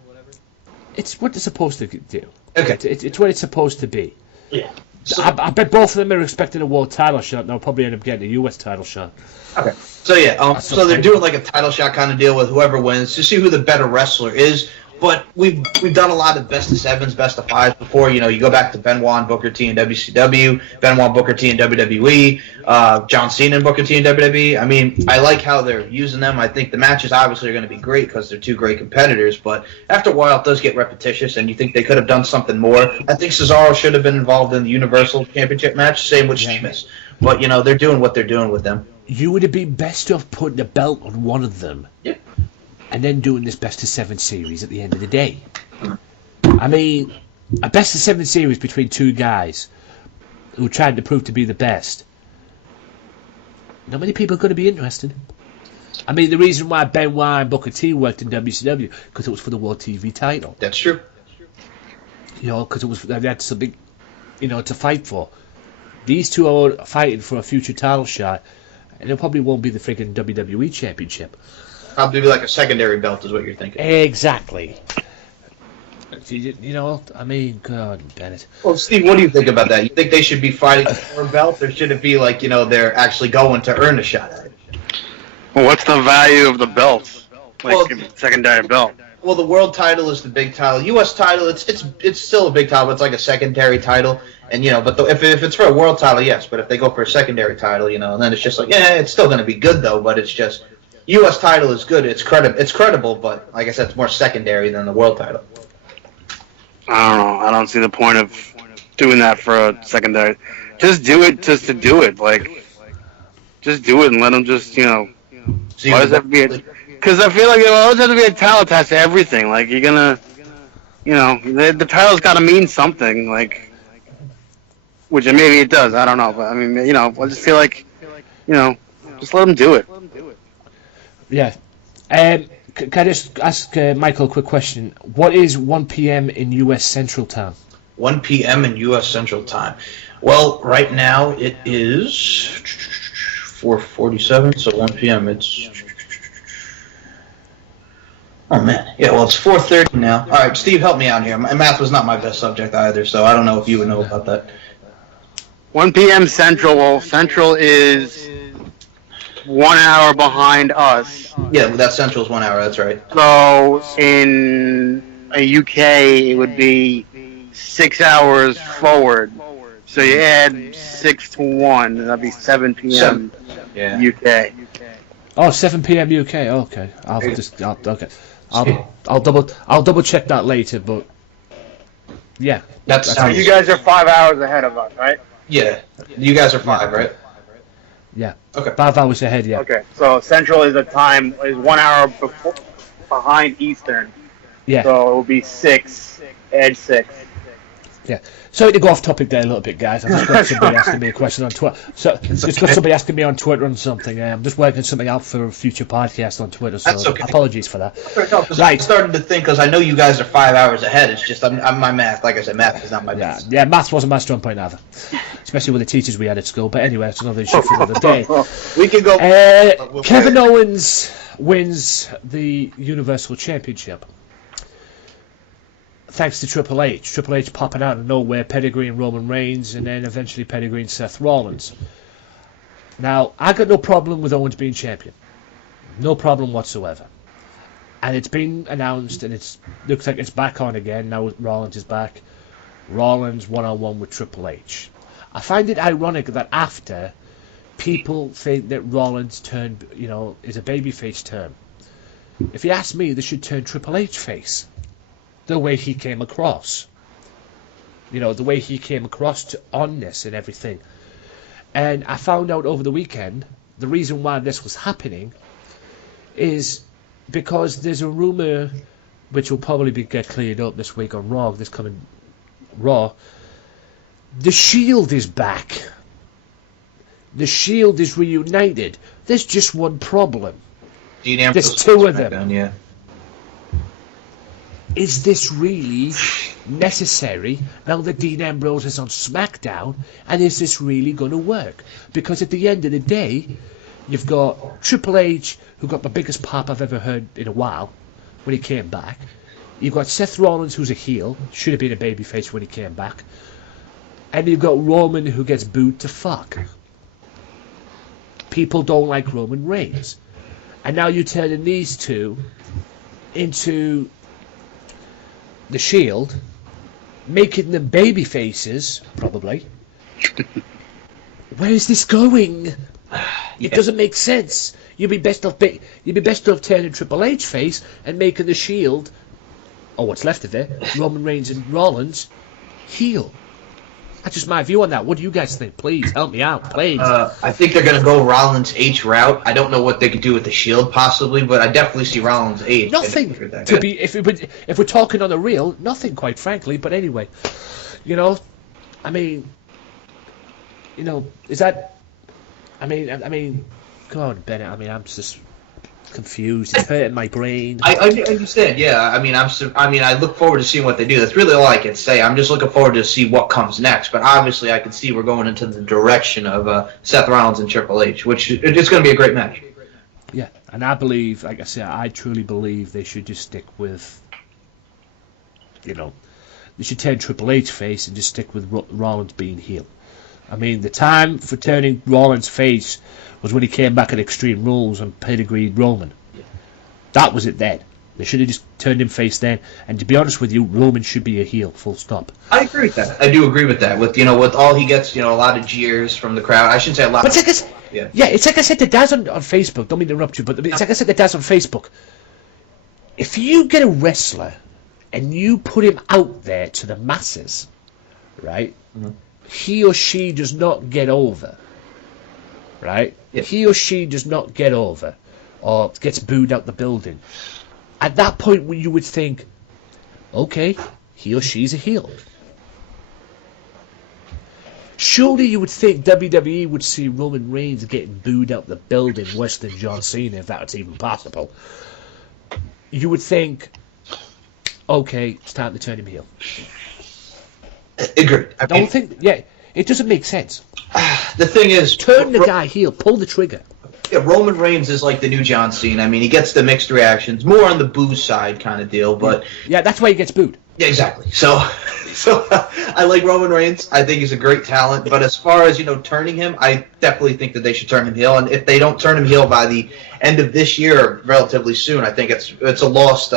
It's what they're supposed to do. Okay. It's what it's supposed to be. Yeah. So, I bet both of them are expecting a world title shot, and they'll probably end up getting a US title shot. Okay. So yeah, so they're doing like a title shot kind of deal with whoever wins to see who the better wrestler is. But we've done a lot of best-of-7s, best-of-5s before. You know, you go back to Benoit and Booker T in WCW, Benoit and Booker T in WWE, John Cena and Booker T in WWE. I mean, I like how they're using them. I think the matches obviously are going to be great because they're two great competitors. But after a while, it does get repetitious, and you think they could have done something more. I think Cesaro should have been involved in the Universal Championship match. Same with Sheamus. But, you know, they're doing what they're doing with them. You would have been best off putting a belt on one of them. Yeah. And then doing this best-of-7 series at the end of the day. I mean, a best-of-7 series between two guys who are trying to prove to be the best. Not many people are going to be interested. I mean, the reason why Benoit and Booker T worked in WCW, because it was for the World TV title. That's true. You know, because they had something, you know, to fight for. These two are fighting for a future title shot, and it probably won't be the freaking WWE Championship. Probably like a secondary belt is what you're thinking. Exactly. You know, I mean, God, Bennett. Well, Steve, what do you think about that? You think they should be fighting for a belt, or should it be like, you know, they're actually going to earn a shot at it? Well, what's the value of the belt? Like, secondary belt? Well, the world title is the big title. U.S. title, it's still a big title, but it's like a secondary title. And, you know, but if it's for a world title, yes. But if they go for a secondary title, you know, then it's just like, yeah, it's still going to be good, though, but it's just... U.S. title is good. It's credible, but like I said, it's more secondary than the world title. I don't know. I don't see the point of doing that for a secondary. Just do it just to do it. Like, just do it and let them just, you know. Why does that be? Because I feel like it always has to be a title attached to everything. Like, you're gonna, you know, the title's got to mean something. Like, which maybe it does. I don't know, but I mean, you know, I just feel like, you know, just let them do it. Yeah. Can I just ask Michael a quick question? What is 1 p.m. in U.S. Central Time? 1 p.m. in U.S. Central Time. Well, right now it is 4:47, so 1 p.m. It's... Oh, man. Yeah, well, it's 4:30 now. All right, Steve, help me out here. My math was not my best subject either, so I don't know if you would know about that. 1 p.m. Central. Well, Central is 1 hour behind us. Yeah, that Central's 1 hour, that's right. So in a UK, it would be 6 hours forward. So you add 6 to 1, that'd be 7 p.m. UK. Oh, 7 p.m. UK. Okay, I'll double check that later. But yeah, that's you guys are 5 hours ahead of us, right? Yeah. You guys are 5, right? Yeah. Okay. 5 hours ahead, yeah. Okay, so Central is 1 hour behind Eastern. Yeah. So it will be 6, Edge 6. Yeah. Sorry to go off topic there a little bit, guys. I've just got somebody asking me a question on Twitter. So, just got somebody asking me on Twitter on something. I'm just working something out for a future podcast on Twitter, so That's okay. apologies for that. No, right. I started to think, because I know you guys are 5 hours ahead. It's just, I'm my math. Like I said, math is not my best. Yeah, maths wasn't my strong point either. Especially with the teachers we had at school. But anyway, that's another issue for another day. We can go. Kevin Owens wins the Universal Championship. Thanks to Triple H. Triple H popping out of nowhere, pedigreeing Roman Reigns, and then eventually pedigreeing Seth Rollins. Now, I got no problem with Owens being champion. No problem whatsoever. And it's been announced, and it looks like it's back on again. Now Rollins is back. Rollins one-on-one with Triple H. I find it ironic that after people think that Rollins turned, is a babyface turn. If you ask me, they should turn Triple H face. The way he came across. The way he came across on this and everything. And I found out over the weekend, the reason why this was happening is because there's a rumour, which will probably get cleared up this week on Raw, this coming Raw. The Shield is back. The Shield is reunited. There's just one problem. There's 2 of them. Yeah. Is this really necessary now that Dean Ambrose is on Smackdown, and is this really going to work? Because at the end of the day, you've got Triple H, who got the biggest pop I've ever heard in a while when he came back. You've got Seth Rollins, who's a heel, should have been a babyface when he came back. And you've got Roman, who gets booed to fuck. People don't like Roman Reigns. And now you're turning these 2 into the Shield, making them baby faces, probably. Where is this going? It doesn't make sense. You'd be best off turning Triple H face and making the Shield, or what's left of it, Roman Reigns and Rollins, heel. That's just my view on that. What do you guys think? Please help me out, please. I think they're going to go Rollins H route. I don't know what they could do with the Shield possibly, but I definitely see Rollins H. Nothing to be if we're talking on the real, nothing quite frankly. But anyway, I mean, is that? I mean, come on, Bennett. I mean, I'm just confused. It's hurting my brain. I understand. Yeah. I mean, I look forward to seeing what they do. That's really all I can say. I'm just looking forward to see what comes next. But obviously, I can see we're going into the direction of Seth Rollins and Triple H, which it's going to be a great match. Yeah, and I believe, like I said, I truly believe they should just stick with, they should turn Triple H face and just stick with Rollins being heel. I mean, the time for turning Rollins face was when he came back at Extreme Rules and pedigreed Roman. That was it then. They should have just turned him face then. And to be honest with you, Roman should be a heel, full stop. I agree with that. I do agree with that. With with all he gets, a lot of jeers from the crowd. I shouldn't say a lot. But it's like I said to Daz on Facebook. Don't mean to interrupt you, but it's like I said to Daz on Facebook. If you get a wrestler and you put him out there to the masses, right? Mm-hmm. He or she does not get over, right? Yep. He or she does not get over or gets booed out the building. At that point, when you would think, okay, he or she's a heel. Surely you would think WWE would see Roman Reigns getting booed out the building worse than John Cena, if that's even possible. You would think, okay, it's time to turn him heel. Agreed. I don't think. Yeah, it doesn't make sense. The thing is, turn the guy heel, pull the trigger. Yeah, Roman Reigns is like the new John Cena. I mean, he gets the mixed reactions, more on the boo side kind of deal, but yeah, that's why he gets booed. Yeah, exactly. So I like Roman Reigns. I think he's a great talent, but as far as turning him, I definitely think that they should turn him heel. And if they don't turn him heel by the end of this year, or relatively soon, I think it's a lost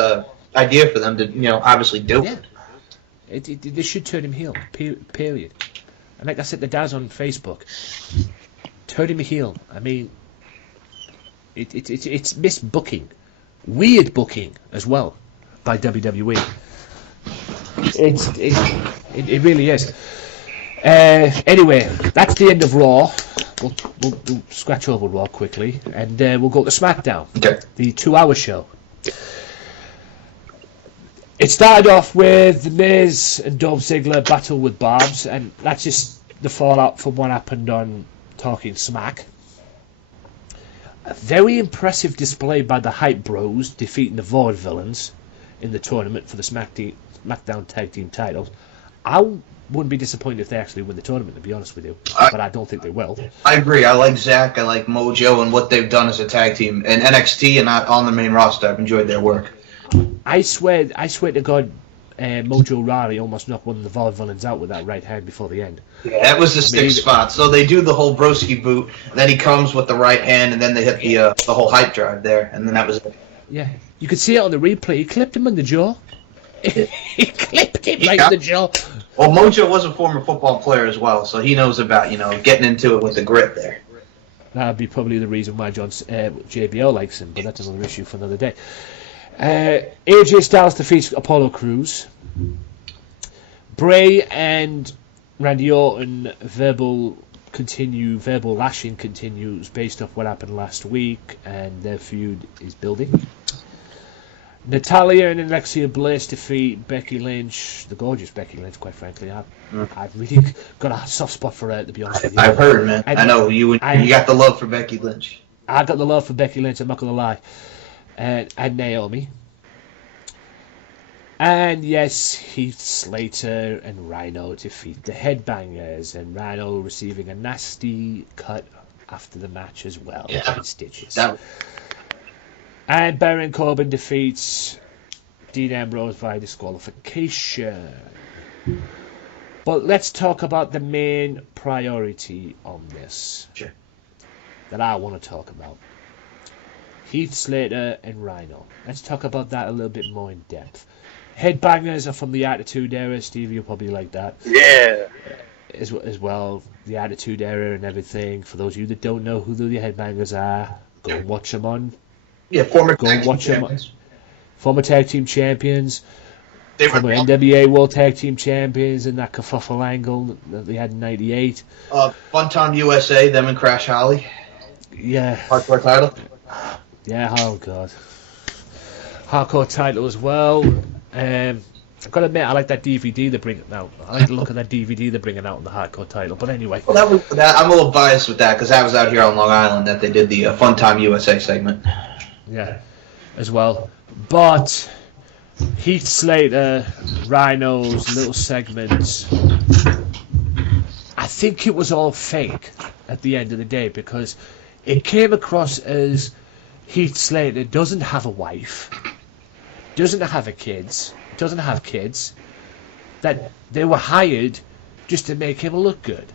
idea for them to obviously do it. They should turn him heel, period. And like I said to Daz on Facebook, turn him heel. I mean, it's missed booking. Weird booking as well by WWE. It really is. Anyway, that's the end of Raw. We'll scratch over Raw quickly, and we'll go to SmackDown, the 2-hour show. It started off with The Miz and Dolph Ziggler battle with barbs, and that's just the fallout from what happened on Talking Smack. A very impressive display by the Hype Bros defeating the Vaudevillains in the tournament for the SmackDown Tag Team titles. I wouldn't be disappointed if they actually win the tournament, to be honest with you, but I don't think they will. I agree. I like Zach, I like Mojo, and what they've done as a tag team. And NXT and not on the main roster, I've enjoyed their work. I swear to God, Mojo Rawley almost knocked one of the Vaudevillains out with that right hand before the end. Yeah, that was the stick spot. So they do the whole broski boot, and then he comes with the right hand, and then they hit the whole hype drive there, and then that was it. Yeah, you could see it on the replay. He clipped him in the jaw. He clipped him right in the jaw. Well, Mojo was a former football player as well, so he knows about, getting into it with the grit there. That would be probably the reason why JBL likes him, but that's another issue for another day. AJ Styles defeats Apollo Crews. Bray and Randy Orton verbal lashing continues based off what happened last week, and their feud is building. Natalia and Alexia Bliss defeat Becky Lynch, the gorgeous Becky Lynch, quite frankly. I've really got a soft spot for her, to be honest with you. I've heard, man. I know, you got the love for Becky Lynch. I got the love for Becky Lynch, I'm not going to lie. And Naomi. And yes, Heath Slater and Rhino defeat the Headbangers, and Rhino receiving a nasty cut after the match as well. Yeah. In stitches. And Baron Corbin defeats Dean Ambrose via disqualification. But let's talk about the main priority on this. Sure. That I want to talk about. Heath Slater and Rhino. Let's talk about that a little bit more in depth. Headbangers are from the Attitude Era. Stevie, you'll probably like that. Yeah. As well, the Attitude Era and everything. For those of you that don't know who the Headbangers are, go and watch them on. Yeah, former tag team champions. Former tag team champions. Former NWA World Tag Team Champions in that kerfuffle angle that they had in '98. Fun Time USA, them and Crash Holly. Yeah. Hardcore title. Yeah, oh god. Hardcore title as well. I've got to admit, I like that DVD they're bringing out. I like the look of that DVD they're bringing out in the hardcore title. But anyway. Well, I'm a little biased with that because that was out here on Long Island that they did the Fun Time USA segment. Yeah, as well. But Heath Slater, Rhino's little segments, I think it was all fake at the end of the day because it came across as Heath Slater doesn't have a wife, doesn't have kids, that they were hired just to make him look good.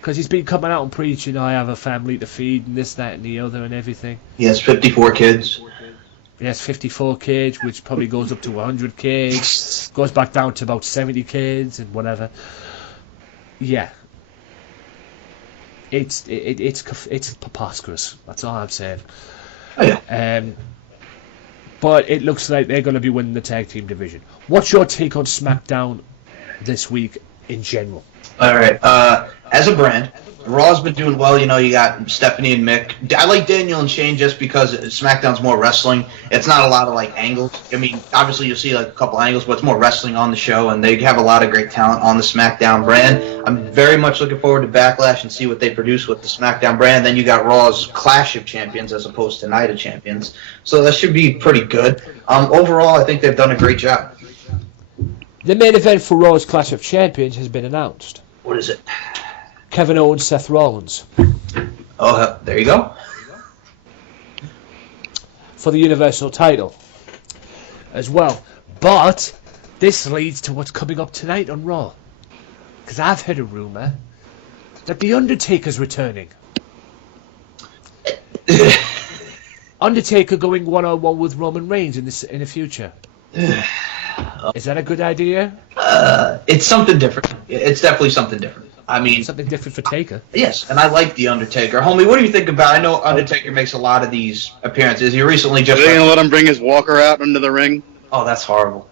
Because he's been coming out and preaching, I have a family to feed and this, that, and the other and everything. He has 54 kids. He has 54 kids, which probably goes up to 100 kids. Goes back down to about 70 kids and whatever. Yeah. It's preposterous. That's all I'm saying. Oh, yeah. But it looks like they're going to be winning the tag team division. What's your take on SmackDown this week in general? All right. As a brand, Raw's been doing well. You got Stephanie and Mick. I like Daniel and Shane just because SmackDown's more wrestling. It's not a lot of angles. I mean, obviously you'll see a couple angles, but it's more wrestling on the show, and they have a lot of great talent on the SmackDown brand. I'm very much looking forward to Backlash and see what they produce with the SmackDown brand. Then you got Raw's Clash of Champions as opposed to Night of Champions, so that should be pretty good. Overall, I think they've done a great job. The main event for Raw's Clash of Champions has been announced. What is it? Kevin Owens, Seth Rollins. Oh, there you go. For the Universal title as well. But this leads to what's coming up tonight on Raw. Because I've heard a rumour that The Undertaker's returning. Undertaker going one-on-one with Roman Reigns in the future. Is that a good idea? It's something different. It's definitely something different. I mean, something different for Taker. Yes, and I like The Undertaker. Homie, what do you think about? I know Undertaker makes a lot of these appearances. He recently just. Are they gonna let him bring his walker out into the ring? Oh, that's horrible.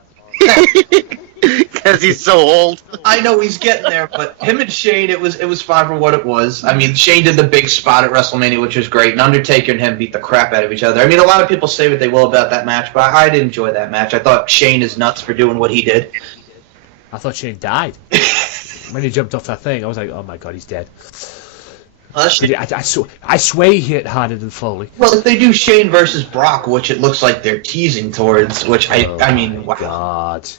Because he's so old. I know he's getting there, but him and Shane, it was fine for what it was. I mean, Shane did the big spot at WrestleMania, which was great, and Undertaker and him beat the crap out of each other. I mean, a lot of people say what they will about that match, but I did enjoy that match. I thought Shane is nuts for doing what he did. I thought Shane died. When he jumped off that thing, I was like, oh my god, he's dead. I swear he hit harder than Foley. Well, if they do Shane versus Brock, which it looks like they're teasing towards, which I mean, wow. God.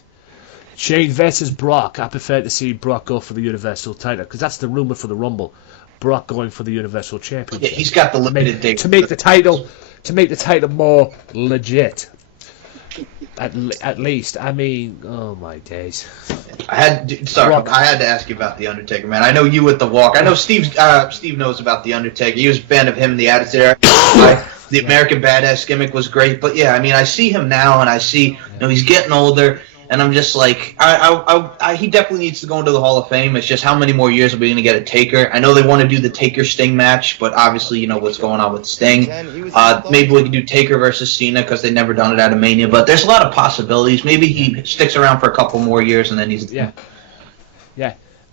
Shane versus Brock. I prefer to see Brock go for the Universal title, because that's the rumor for the Rumble. Brock going for the Universal Championship. Yeah, he's got the limited date to make the title more legit. At least, I mean, oh my days. I had to ask you about the Undertaker, man. I know you with the walk. I know Steve knows about the Undertaker. He was a fan of him in the Attitude Era. The American Badass gimmick was great, but yeah, I mean, I see him now, and I see, he's getting older, and I'm just like, he definitely needs to go into the Hall of Fame. It's just how many more years are we going to get a Taker? I know they want to do the Taker-Sting match, but obviously you know what's going on with Sting. Maybe we can do Taker versus Cena because they've never done it at a Mania, but there's a lot of possibilities. Maybe he sticks around for a couple more years and then he's... Yeah.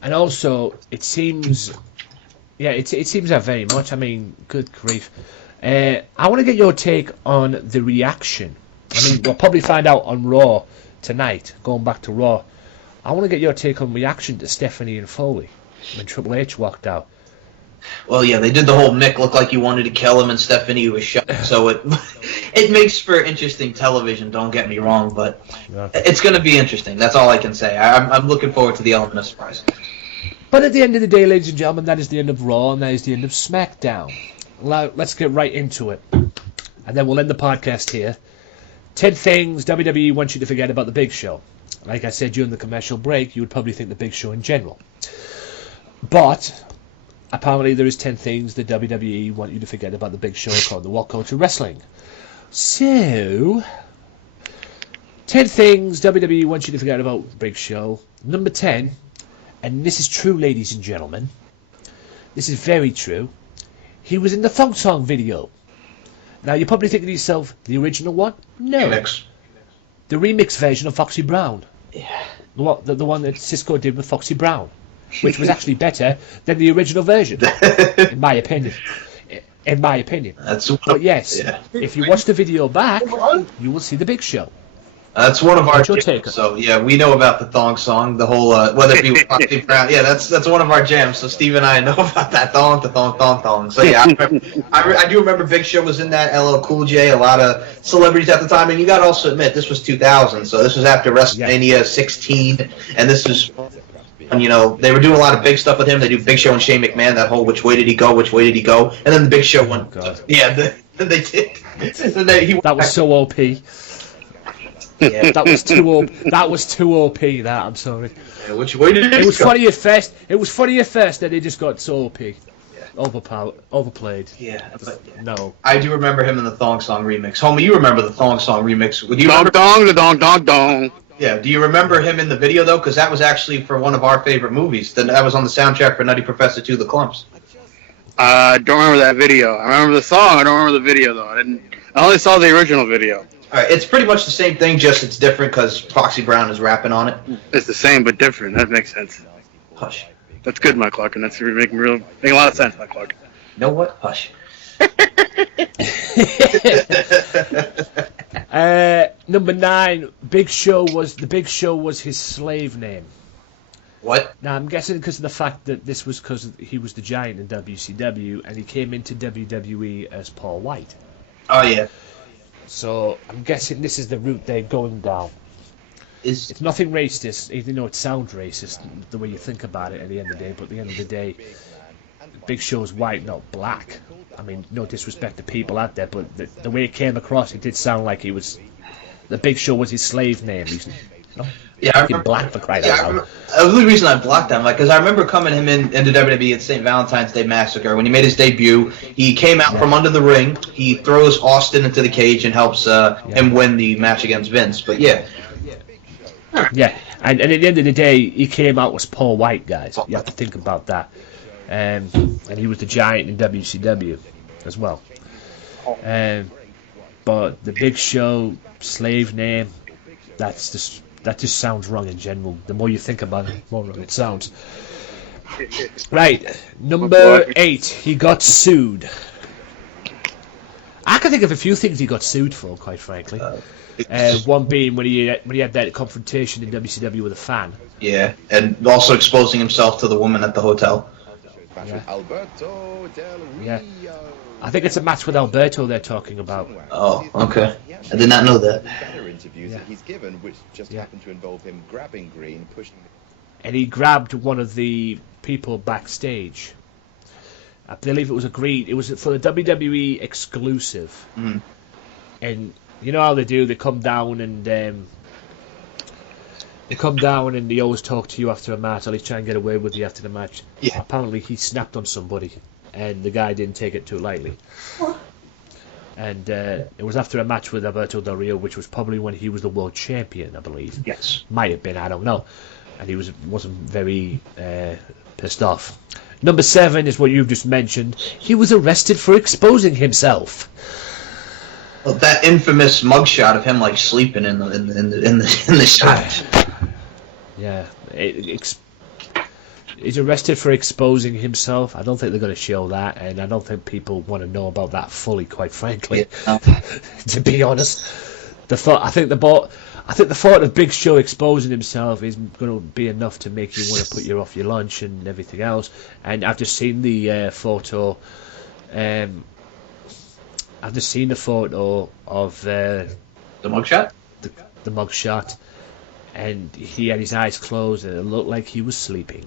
And also, it seems that very much. I mean, good grief. I want to get your take on the reaction. I mean, we'll probably find out on Raw tonight, going back to Raw. I want to get your take on reaction to Stephanie and Foley when Triple H walked out. Well, yeah, they did the whole Mick looked like he wanted to kill him and Stephanie was shot. So it makes for interesting television, don't get me wrong, but it's going to be interesting. That's all I can say. I'm looking forward to the element of surprise. But at the end of the day, ladies and gentlemen, that is the end of Raw and that is the end of Smackdown. Let's get right into it. And then we'll end the podcast here. 10 things WWE wants you to forget about the Big Show. Like I said during the commercial break, you would probably think the Big Show in general. But apparently there is 10 things that WWE want you to forget about the Big Show according to What Culture Wrestling. So, 10 things WWE wants you to forget about the Big Show. Number 10, and this is true, ladies and gentlemen. This is very true. He was in the Thong Song video. Now, you're probably thinking to yourself, the original one? No. Remix. The remix version of Foxy Brown. Yeah. The one that Cisco did with Foxy Brown, which was actually better than the original version, in my opinion. But yes, if you watch the video back, you will see the Big Show. That's one of our jams. So yeah, we know about the thong song, the whole whether it be with Foxy Brown. Yeah, that's one of our jams. So Steve and I know about that thong. So yeah, I do remember Big Show was in that. LL Cool J, a lot of celebrities at the time, and you got to also admit this was 2000, so this was after WrestleMania 16, and this was. And, they were doing a lot of big stuff with him. They do Big Show and Shane McMahon, that whole which way did he go, and then the Big Show went. Yeah, they did. That was so OP. Yeah, that was too OP. That was too OP. That I'm sorry. Yeah, which way did it was go? Funny at first. It was funny at first that it just got so OP. Yeah. Overplayed. Yeah, but no. I do remember him in the Thong Song remix. Homie, you remember the Thong Song remix? Do you Dong. Yeah, do you remember him in the video though? Because that was actually for one of our favorite movies. That was on the soundtrack for Nutty Professor 2: The Clumps. I don't remember that video. I remember the song. I don't remember the video though. I only saw the original video. All right, it's pretty much the same thing, just it's different because Foxy Brown is rapping on it. It's the same but different. That makes sense. Hush. That's good, Mike Larkin. That's making a lot of sense, Mike Larkin. You know what? Hush. Number 9, the Big Show was his slave name. What? Now I'm guessing because of the fact that this was because he was the Giant in WCW and he came into WWE as Paul White. Oh yeah. So I'm guessing this is the route they're going down. It's nothing racist, even though it sounds racist the way you think about it at the end of the day. But at the end of the day, Big Show's white, not black. I mean, no disrespect to people out there, but the way it came across, it did sound like he was. The Big Show was his slave name. He's black for crying out loud. The only reason I blocked him, because I remember coming him into WWE at St. Valentine's Day Massacre when he made his debut. He came out from under the ring. He throws Austin into the cage and helps him win the match against Vince. But yeah. Yeah, and at the end of the day, he came out as Paul White, guys. You have to think about that. And he was the Giant in WCW as well. But the Big Show slave name, that's just that just sounds wrong in general. The more you think about it, the more wrong it sounds. Right, number 8. He got sued. I can think of a few things he got sued for, quite frankly. One being when he had that confrontation in WCW with a fan. Yeah, and also exposing himself to the woman at the hotel. Yeah. I think it's a match with Alberto they're talking about. Oh, okay. I did not know that. Yeah. And he grabbed one of the people backstage. I believe it was agreed. It was for the WWE exclusive. Mm. And you know how they do? They come down and they always talk to you after a match. At least try and get away with you after the match. Yeah. Apparently he snapped on somebody, and the guy didn't take it too lightly. And it was after a match with Alberto Del Rio, which was probably when he was the world champion, I believe. Yes. Might have been, I don't know. And he wasn't very pissed off. Number 7 is what you've just mentioned. He was arrested for exposing himself. Well, that infamous mugshot of him like sleeping in the shot. Yeah, he's arrested for exposing himself. I don't think they're going to show that, and I don't think people want to know about that fully, quite frankly. Yeah. To be honest, I think the thought of Big Show exposing himself is going to be enough to make you want to put you off your lunch and everything else. And I've just seen the photo. I've just seen the photo of the mugshot. The mugshot, and he had his eyes closed, and it looked like he was sleeping.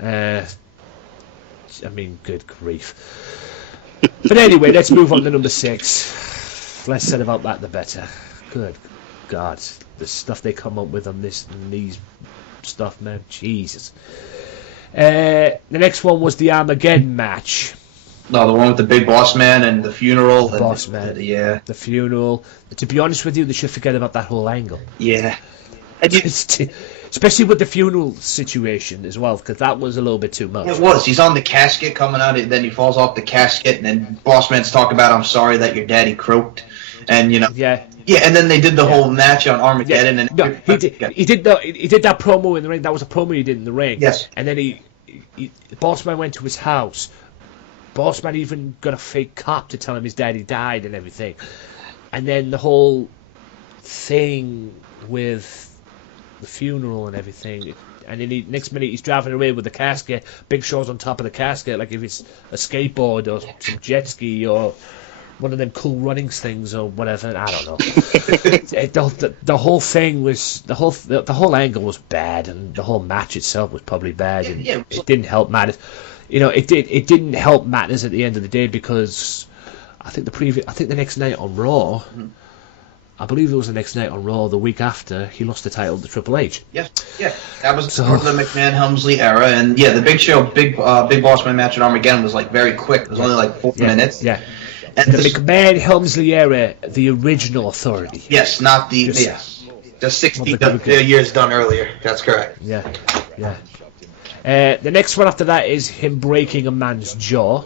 I mean, good grief. But anyway, let's move on to number 6. Less said about that, the better. Good God, the stuff they come up with on these stuff, man. Jesus. The next one was the Armageddon match. No, the one with the big boss man and the funeral. Boss man. Yeah. The funeral. To be honest with you, they should forget about that whole angle. Yeah. Especially with the funeral situation as well, because that was a little bit too much. It was. He's on the casket coming out, and then he falls off the casket, and then boss man's talking about, I'm sorry that your daddy croaked. And, you know. Yeah. Yeah, and then they did the whole match on Armageddon. Yeah. And no, he did that promo in the ring. That was a promo he did in the ring. Yes. And then the boss man went to his house. Boss man even got a fake cop to tell him his daddy died and everything. And then the whole thing with the funeral and everything. And then next minute he's driving away with the casket. Big Show's on top of the casket, like if it's a skateboard or some jet ski or one of them Cool Runnings things or whatever. I don't know. The whole thing was the whole angle was bad, and the whole match itself was probably bad, and it didn't help matters. You know, it didn't help matters at the end of the day, because I think the next night on Raw, I believe it was the next night on Raw, the week after, he lost the title to Triple H. Yes, yeah, that was the McMahon Helmsley era, and yeah, the Big Show, Big Boss Man match at Armageddon was like very quick. It was only like 4 minutes. Yeah. And the McMahon Helmsley era, the original Authority. Yes, not the the 60 years done earlier. That's correct. Yeah. The next one after that is him breaking a man's jaw,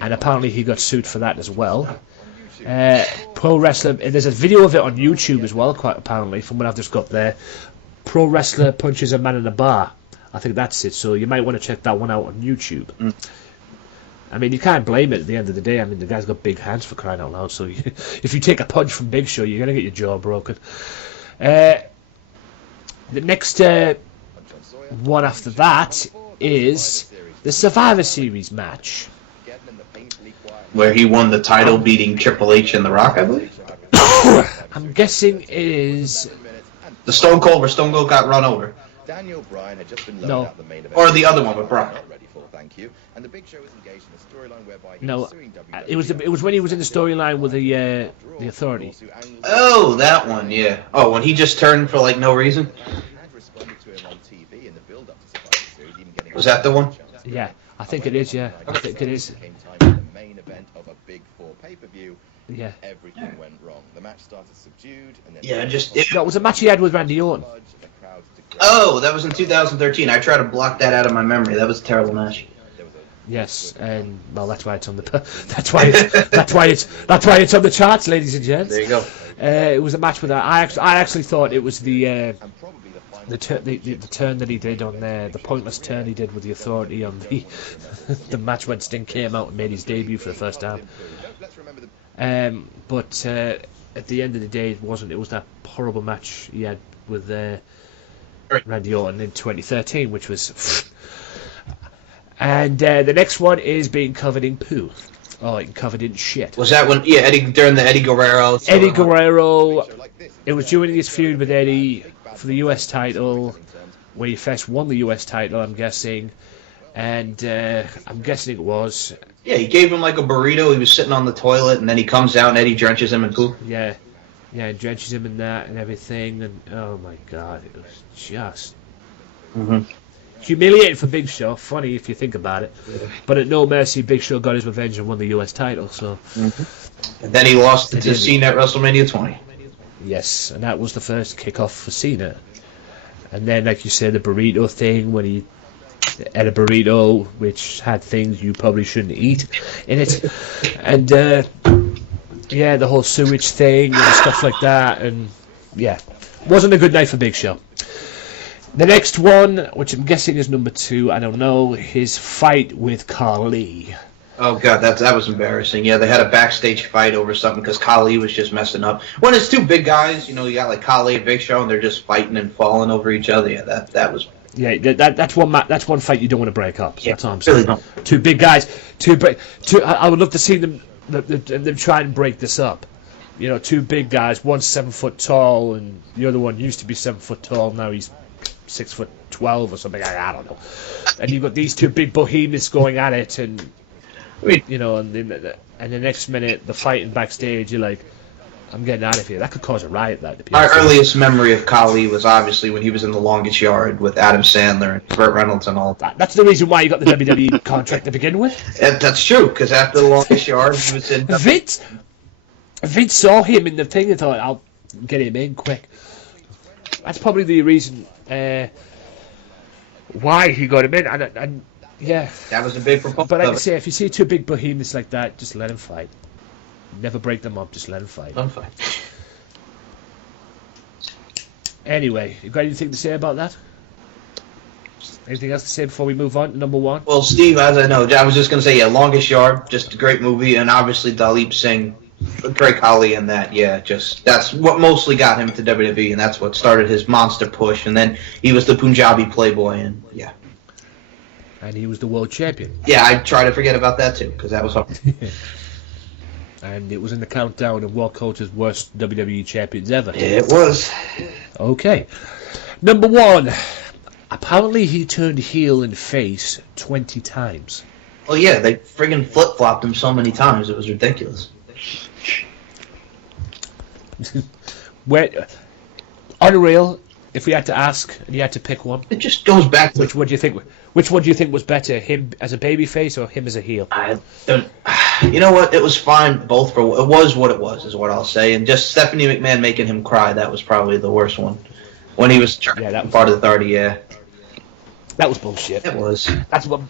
and apparently he got sued for that as well. Pro wrestler, there's a video of it on YouTube as well, quite apparently, from what I've just got there. Pro wrestler punches a man in a bar. I think that's it, so you might want to check that one out on YouTube. I mean, you can't blame it at the end of the day. I mean, the guy's got big hands, for crying out loud, so if you take a punch from Big Show, you're going to get your jaw broken. The next one after that is the Survivor Series match, where he won the title, beating Triple H and The Rock, I believe. I'm guessing is the Stone Cold, where Stone Cold got run over. Bryan had just been no, or the other one with Bryan. And the Big Show was engaged in a storyline whereby no, it was when he was in the storyline with the Authority. Oh, that one, yeah. Oh, when he just turned for like no reason. Was that the one? Yeah, I think it is. Yeah, I think it is. The main event of a Big Four pay-per-view. Yeah. Everything went wrong. The match started subdued, and then that was a match he had with Randy Orton. Oh, that was in 2013. I tried to block that out of my memory. That was a terrible match. Yes, and well, that's why it's on the that's why it's on the charts, ladies and gents. There you go. It was a match with I actually thought it was the turn that he did on the pointless turn he did with the Authority on the the match when Sting came out and made his debut for the first time. But at the end of the day, it wasn't. It was that horrible match he had with Randy Orton in 2013, which was. And the next one is being covered in poo. Oh, covered in shit. Was that when? Yeah, during the Eddie Guerrero. Eddie Guerrero. It was during his feud with Eddie for the US title, where he first won the US title, I'm guessing. And I'm guessing it was. Yeah, he gave him like a burrito. He was sitting on the toilet, and then he comes out, and Eddie drenches him in poo. Yeah, drenches him in that and everything. And oh my God, it was just humiliating for Big Show. Funny if you think about it. Yeah. But at No Mercy, Big Show got his revenge and won the US title. So. And then he lost to Cena at WrestleMania 20. Yes, and that was the first kickoff for Cena. And then, like you said, the burrito thing, when he had a burrito which had things you probably shouldn't eat in it. And, the whole sewage thing and stuff like that. And, wasn't a good night for Big Show. The next one, which I'm guessing is number 2, I don't know, his fight with Khali. Oh God, that was embarrassing. Yeah, they had a backstage fight over something because Khali was just messing up. When it's two big guys, you got like Khali and Big Show, and they're just fighting and falling over each other. Yeah, that was. Yeah, that's one fight you don't want to break up. Yeah, that's all I'm saying. Really two big guys, I would love to see them try and break this up. Two big guys, one's 7 foot tall, and the other one used to be 7 foot tall. Now he's 6'12" or something. I don't know. And you've got these two big behemoths going at it, and. And the next minute, the fighting backstage, you're like, I'm getting out of here. That could cause a riot. Our earliest memory of Khali was obviously when he was in The Longest Yard with Adam Sandler and Burt Reynolds and all that. That's the reason why you got the WWE contract to begin with. That's true, because after The Longest Yard, he was in... Vince saw him in the thing and thought, I'll get him in quick. That's probably the reason why he got him in. And yeah, that was a big proposal. But like I say, if you see two big behemoths like that, just let them fight. Never break them up. Just let them fight. Let them fight. Anyway, you got anything to say about that? Anything else to say before we move on to number 1? Well, Steve, as I know, I was just going to say, Longest Yard, just a great movie, and obviously Dalip Singh, great Khali in that. That's what mostly got him to WWE, and that's what started his monster push. And then he was the Punjabi Playboy, and and he was the world champion. Yeah, I try to forget about that too, because that was hard. And it was in the countdown of World Culture's worst WWE champions ever. Yeah, it was. Okay. Number 1. Apparently he turned heel and face 20 times. Oh yeah, they friggin' flip-flopped him so many times, it was ridiculous. Unreal. If we had to ask and you had to pick one, it just goes back to which one do you think? Which one do you think was better, him as a babyface or him as a heel? I don't. You know what? It was fine. Both for it was what it was, is what I'll say. And just Stephanie McMahon making him cry, that was probably the worst one. When he was part of the Authority. Yeah, that was bullshit. It was. That's what.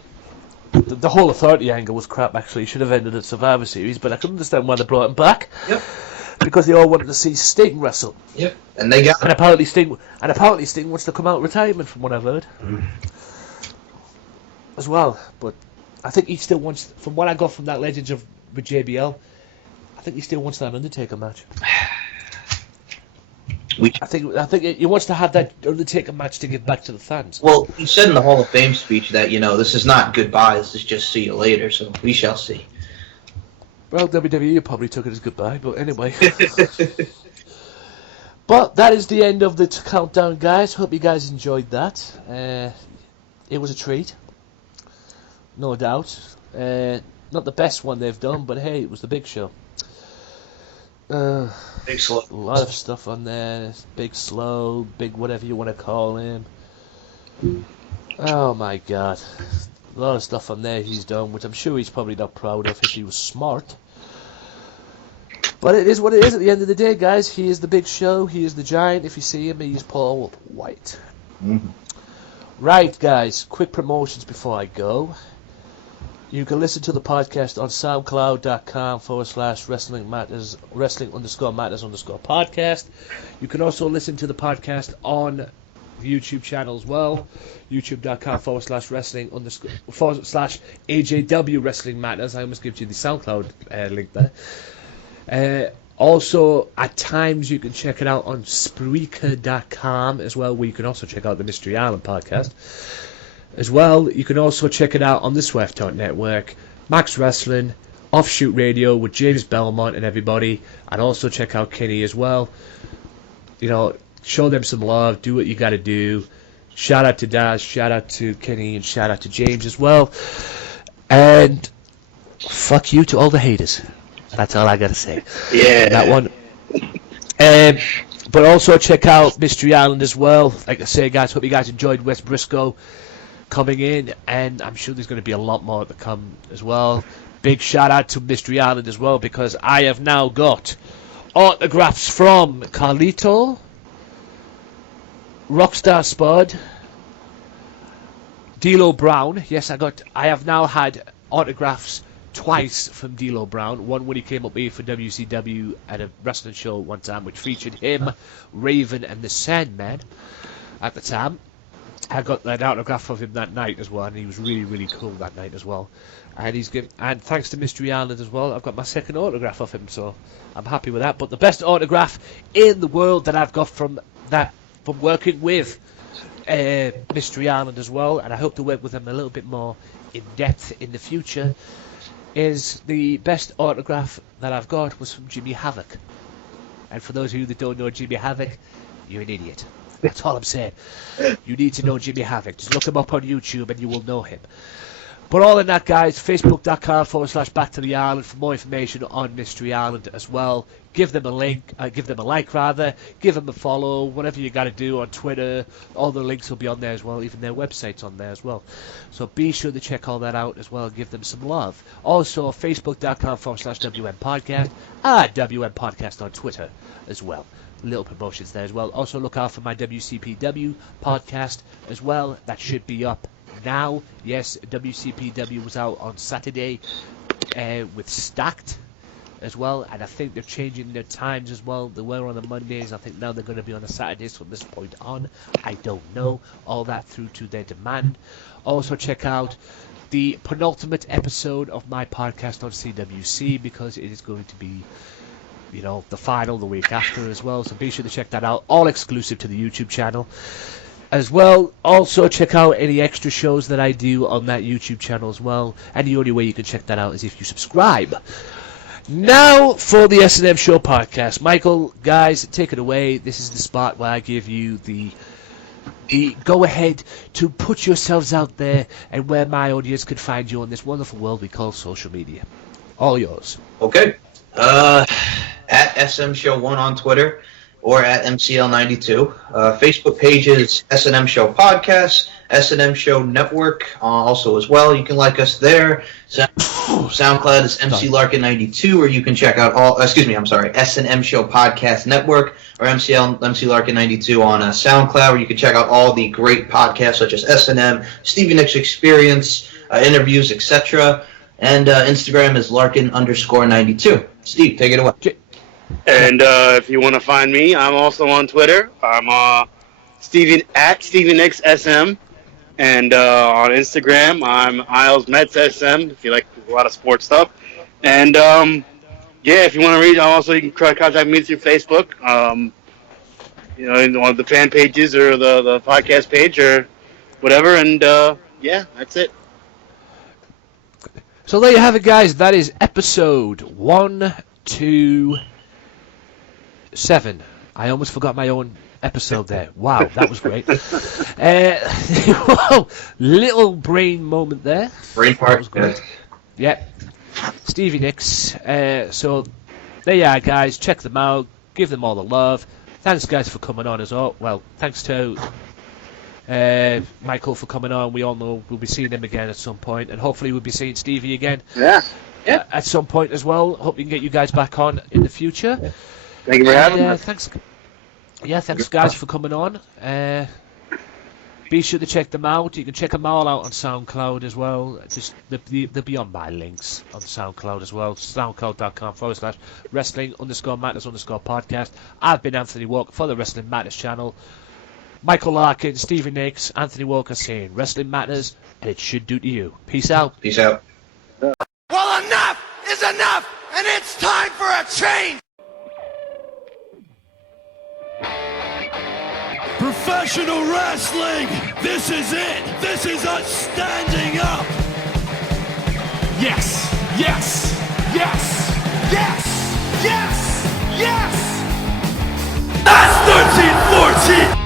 The whole Authority angle was crap. Actually, should have ended at Survivor Series, but I can understand why they brought him back. Yep. Because they all wanted to see Sting wrestle. Yep. And they got. And apparently Sting wants to come out of retirement, from what I've heard. As well, but I think he still wants. From what I got from that Legends of with JBL, I think he still wants that Undertaker match. I think he wants to have that Undertaker match to give back to the fans. Well, he said in the Hall of Fame speech that this is not goodbye. This is just see you later. So we shall see. Well, WWE probably took it as goodbye, but anyway. But that is the end of the countdown, guys. Hope you guys enjoyed that. It was a treat. No doubt. Not the best one they've done, but hey, it was the Big Show. Big Slow. A lot of stuff on there. Big Slow, Big whatever you want to call him. Oh my God. A lot of stuff on there he's done, which I'm sure he's probably not proud of if he was smart. But it is what it is at the end of the day, guys. He is the Big Show. He is the Giant. If you see him, he's Paul White. Mm-hmm. Right, guys. Quick promotions before I go. You can listen to the podcast on soundcloud.com/wrestling_matters_podcast. You can also listen to the podcast on the YouTube channel as well, youtube.com/wrestling_/AJW Wrestling Matters. I almost gave you the SoundCloud link there. Also, at times you can check it out on Spreaker.com as well, where you can also check out the Mystery Island podcast. As well, you can also check it out on the Swerve Talk Network, Max Wrestling, Offshoot Radio with James Belmont and everybody, and also check out Kenny as well. You know, show them some love, do what you got to do. Shout out to Daz, shout out to Kenny, and shout out to James as well. And fuck you to all the haters. That's all I got to say. Yeah. That one. But also check out Mystery Island as well. Like I say, guys, hope you guys enjoyed Wes Briscoe coming in, and I'm sure there's going to be a lot more to come as well. Big shout out to Mystery Island as well, because I have now got autographs from Carlito, Rockstar Spud, D'Lo Brown. Yes, I have now had autographs twice from D'Lo Brown. One when he came up here for WCW at a wrestling show one time, which featured him, Raven, and the Sandman at the time. I got an autograph of him that night as well, and he was really, really cool that night as well. And thanks to Mystery Island as well, I've got my second autograph of him, so I'm happy with that. But the best autograph in the world that I've got from working with Mystery Island as well, and I hope to work with him a little bit more in depth in the future, is the best autograph that I've got was from Jimmy Havoc. And for those of you that don't know Jimmy Havoc, you're an idiot. That's all I'm saying. You need to know Jimmy Havoc. Just look him up on YouTube and you will know him. But all in that, guys, facebook.com/Back to the Island for more information on Mystery Island as well. Give them a link, give them a like rather, give them a follow, whatever you got to do on Twitter. All the links will be on there as well, even their website's on there as well. So be sure to check all that out as well and give them some love. Also, facebook.com/WM Podcast, WM Podcast on Twitter as well. Little promotions there as well. Also look out for my WCPW podcast as well. That should be up now. Yes, WCPW was out on Saturday with Stacked as well, and I think they're changing their times as well. They were on the Mondays. I think now they're going to be on the Saturdays from this point on. I don't know. All that through to their demand. Also check out the penultimate episode of my podcast on CWC, because it is going to be, you know, the final the week after as well, so be sure to check that out, all exclusive to the YouTube channel as well. Also check out any extra shows that I do on that YouTube channel as well, and the only way you can check that out is if you subscribe. Now for the S&M Show Podcast. Michael, guys, take it away. This is the spot where I give you the go ahead to put yourselves out there and where my audience could find you on this wonderful world we call social media. All yours. Okay. At SM Show 1 on Twitter, or at MCL92. Facebook page is S&M Show Podcast, S&M Show Network also as well. You can like us there. SoundCloud is MC Larkin 92, or you can check out S&M Show Podcast Network, or MC Larkin 92 on SoundCloud, where you can check out all the great podcasts such as S&M, Stevie Nicks Experience, interviews, etc. And Instagram is Larkin_92. Steve, take it away. And if you want to find me, I'm also on Twitter. I'm at Stevie Nicks SM, and on Instagram I'm Isles Mets SM. If you like a lot of sports stuff, and if you want to read, you can contact me through Facebook. In one of the fan pages or the podcast page or whatever, and that's it. So there you have it, guys. That is episode 127. I almost forgot my own episode there. Wow, that was great. Little brain moment there. Brain fart. That was great. Yeah. Stevie Nicks. So there you are, guys. Check them out. Give them all the love. Thanks, guys, for coming on as well. Well, thanks to Michael for coming on. We all know we'll be seeing him again at some point, and hopefully we'll be seeing Stevie again. Yeah. At some point as well. Hope we can get you guys back on in the future. Thank you for having me. Thanks guys for coming on. Be sure to check them out. You can check them all out on SoundCloud as well. Just they'll be on my links on SoundCloud as well. SoundCloud.com/wrestling_matters_podcast. I've been Anthony Walker for the Wrestling Matters channel. Michael Larkin, Stevie Nicks, Anthony Walker saying Wrestling Matters, and it should do to you. Peace out. Peace out. Well, enough is enough, and it's time for a change. Professional wrestling, this is it. This is us standing up. Yes, yes, yes, yes, yes, yes. That's 13-14.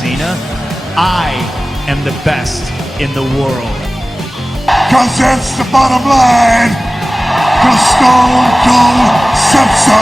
Dina, I am the best in the world. 'Cause that's the bottom line. 'Cause Stone Cold said so.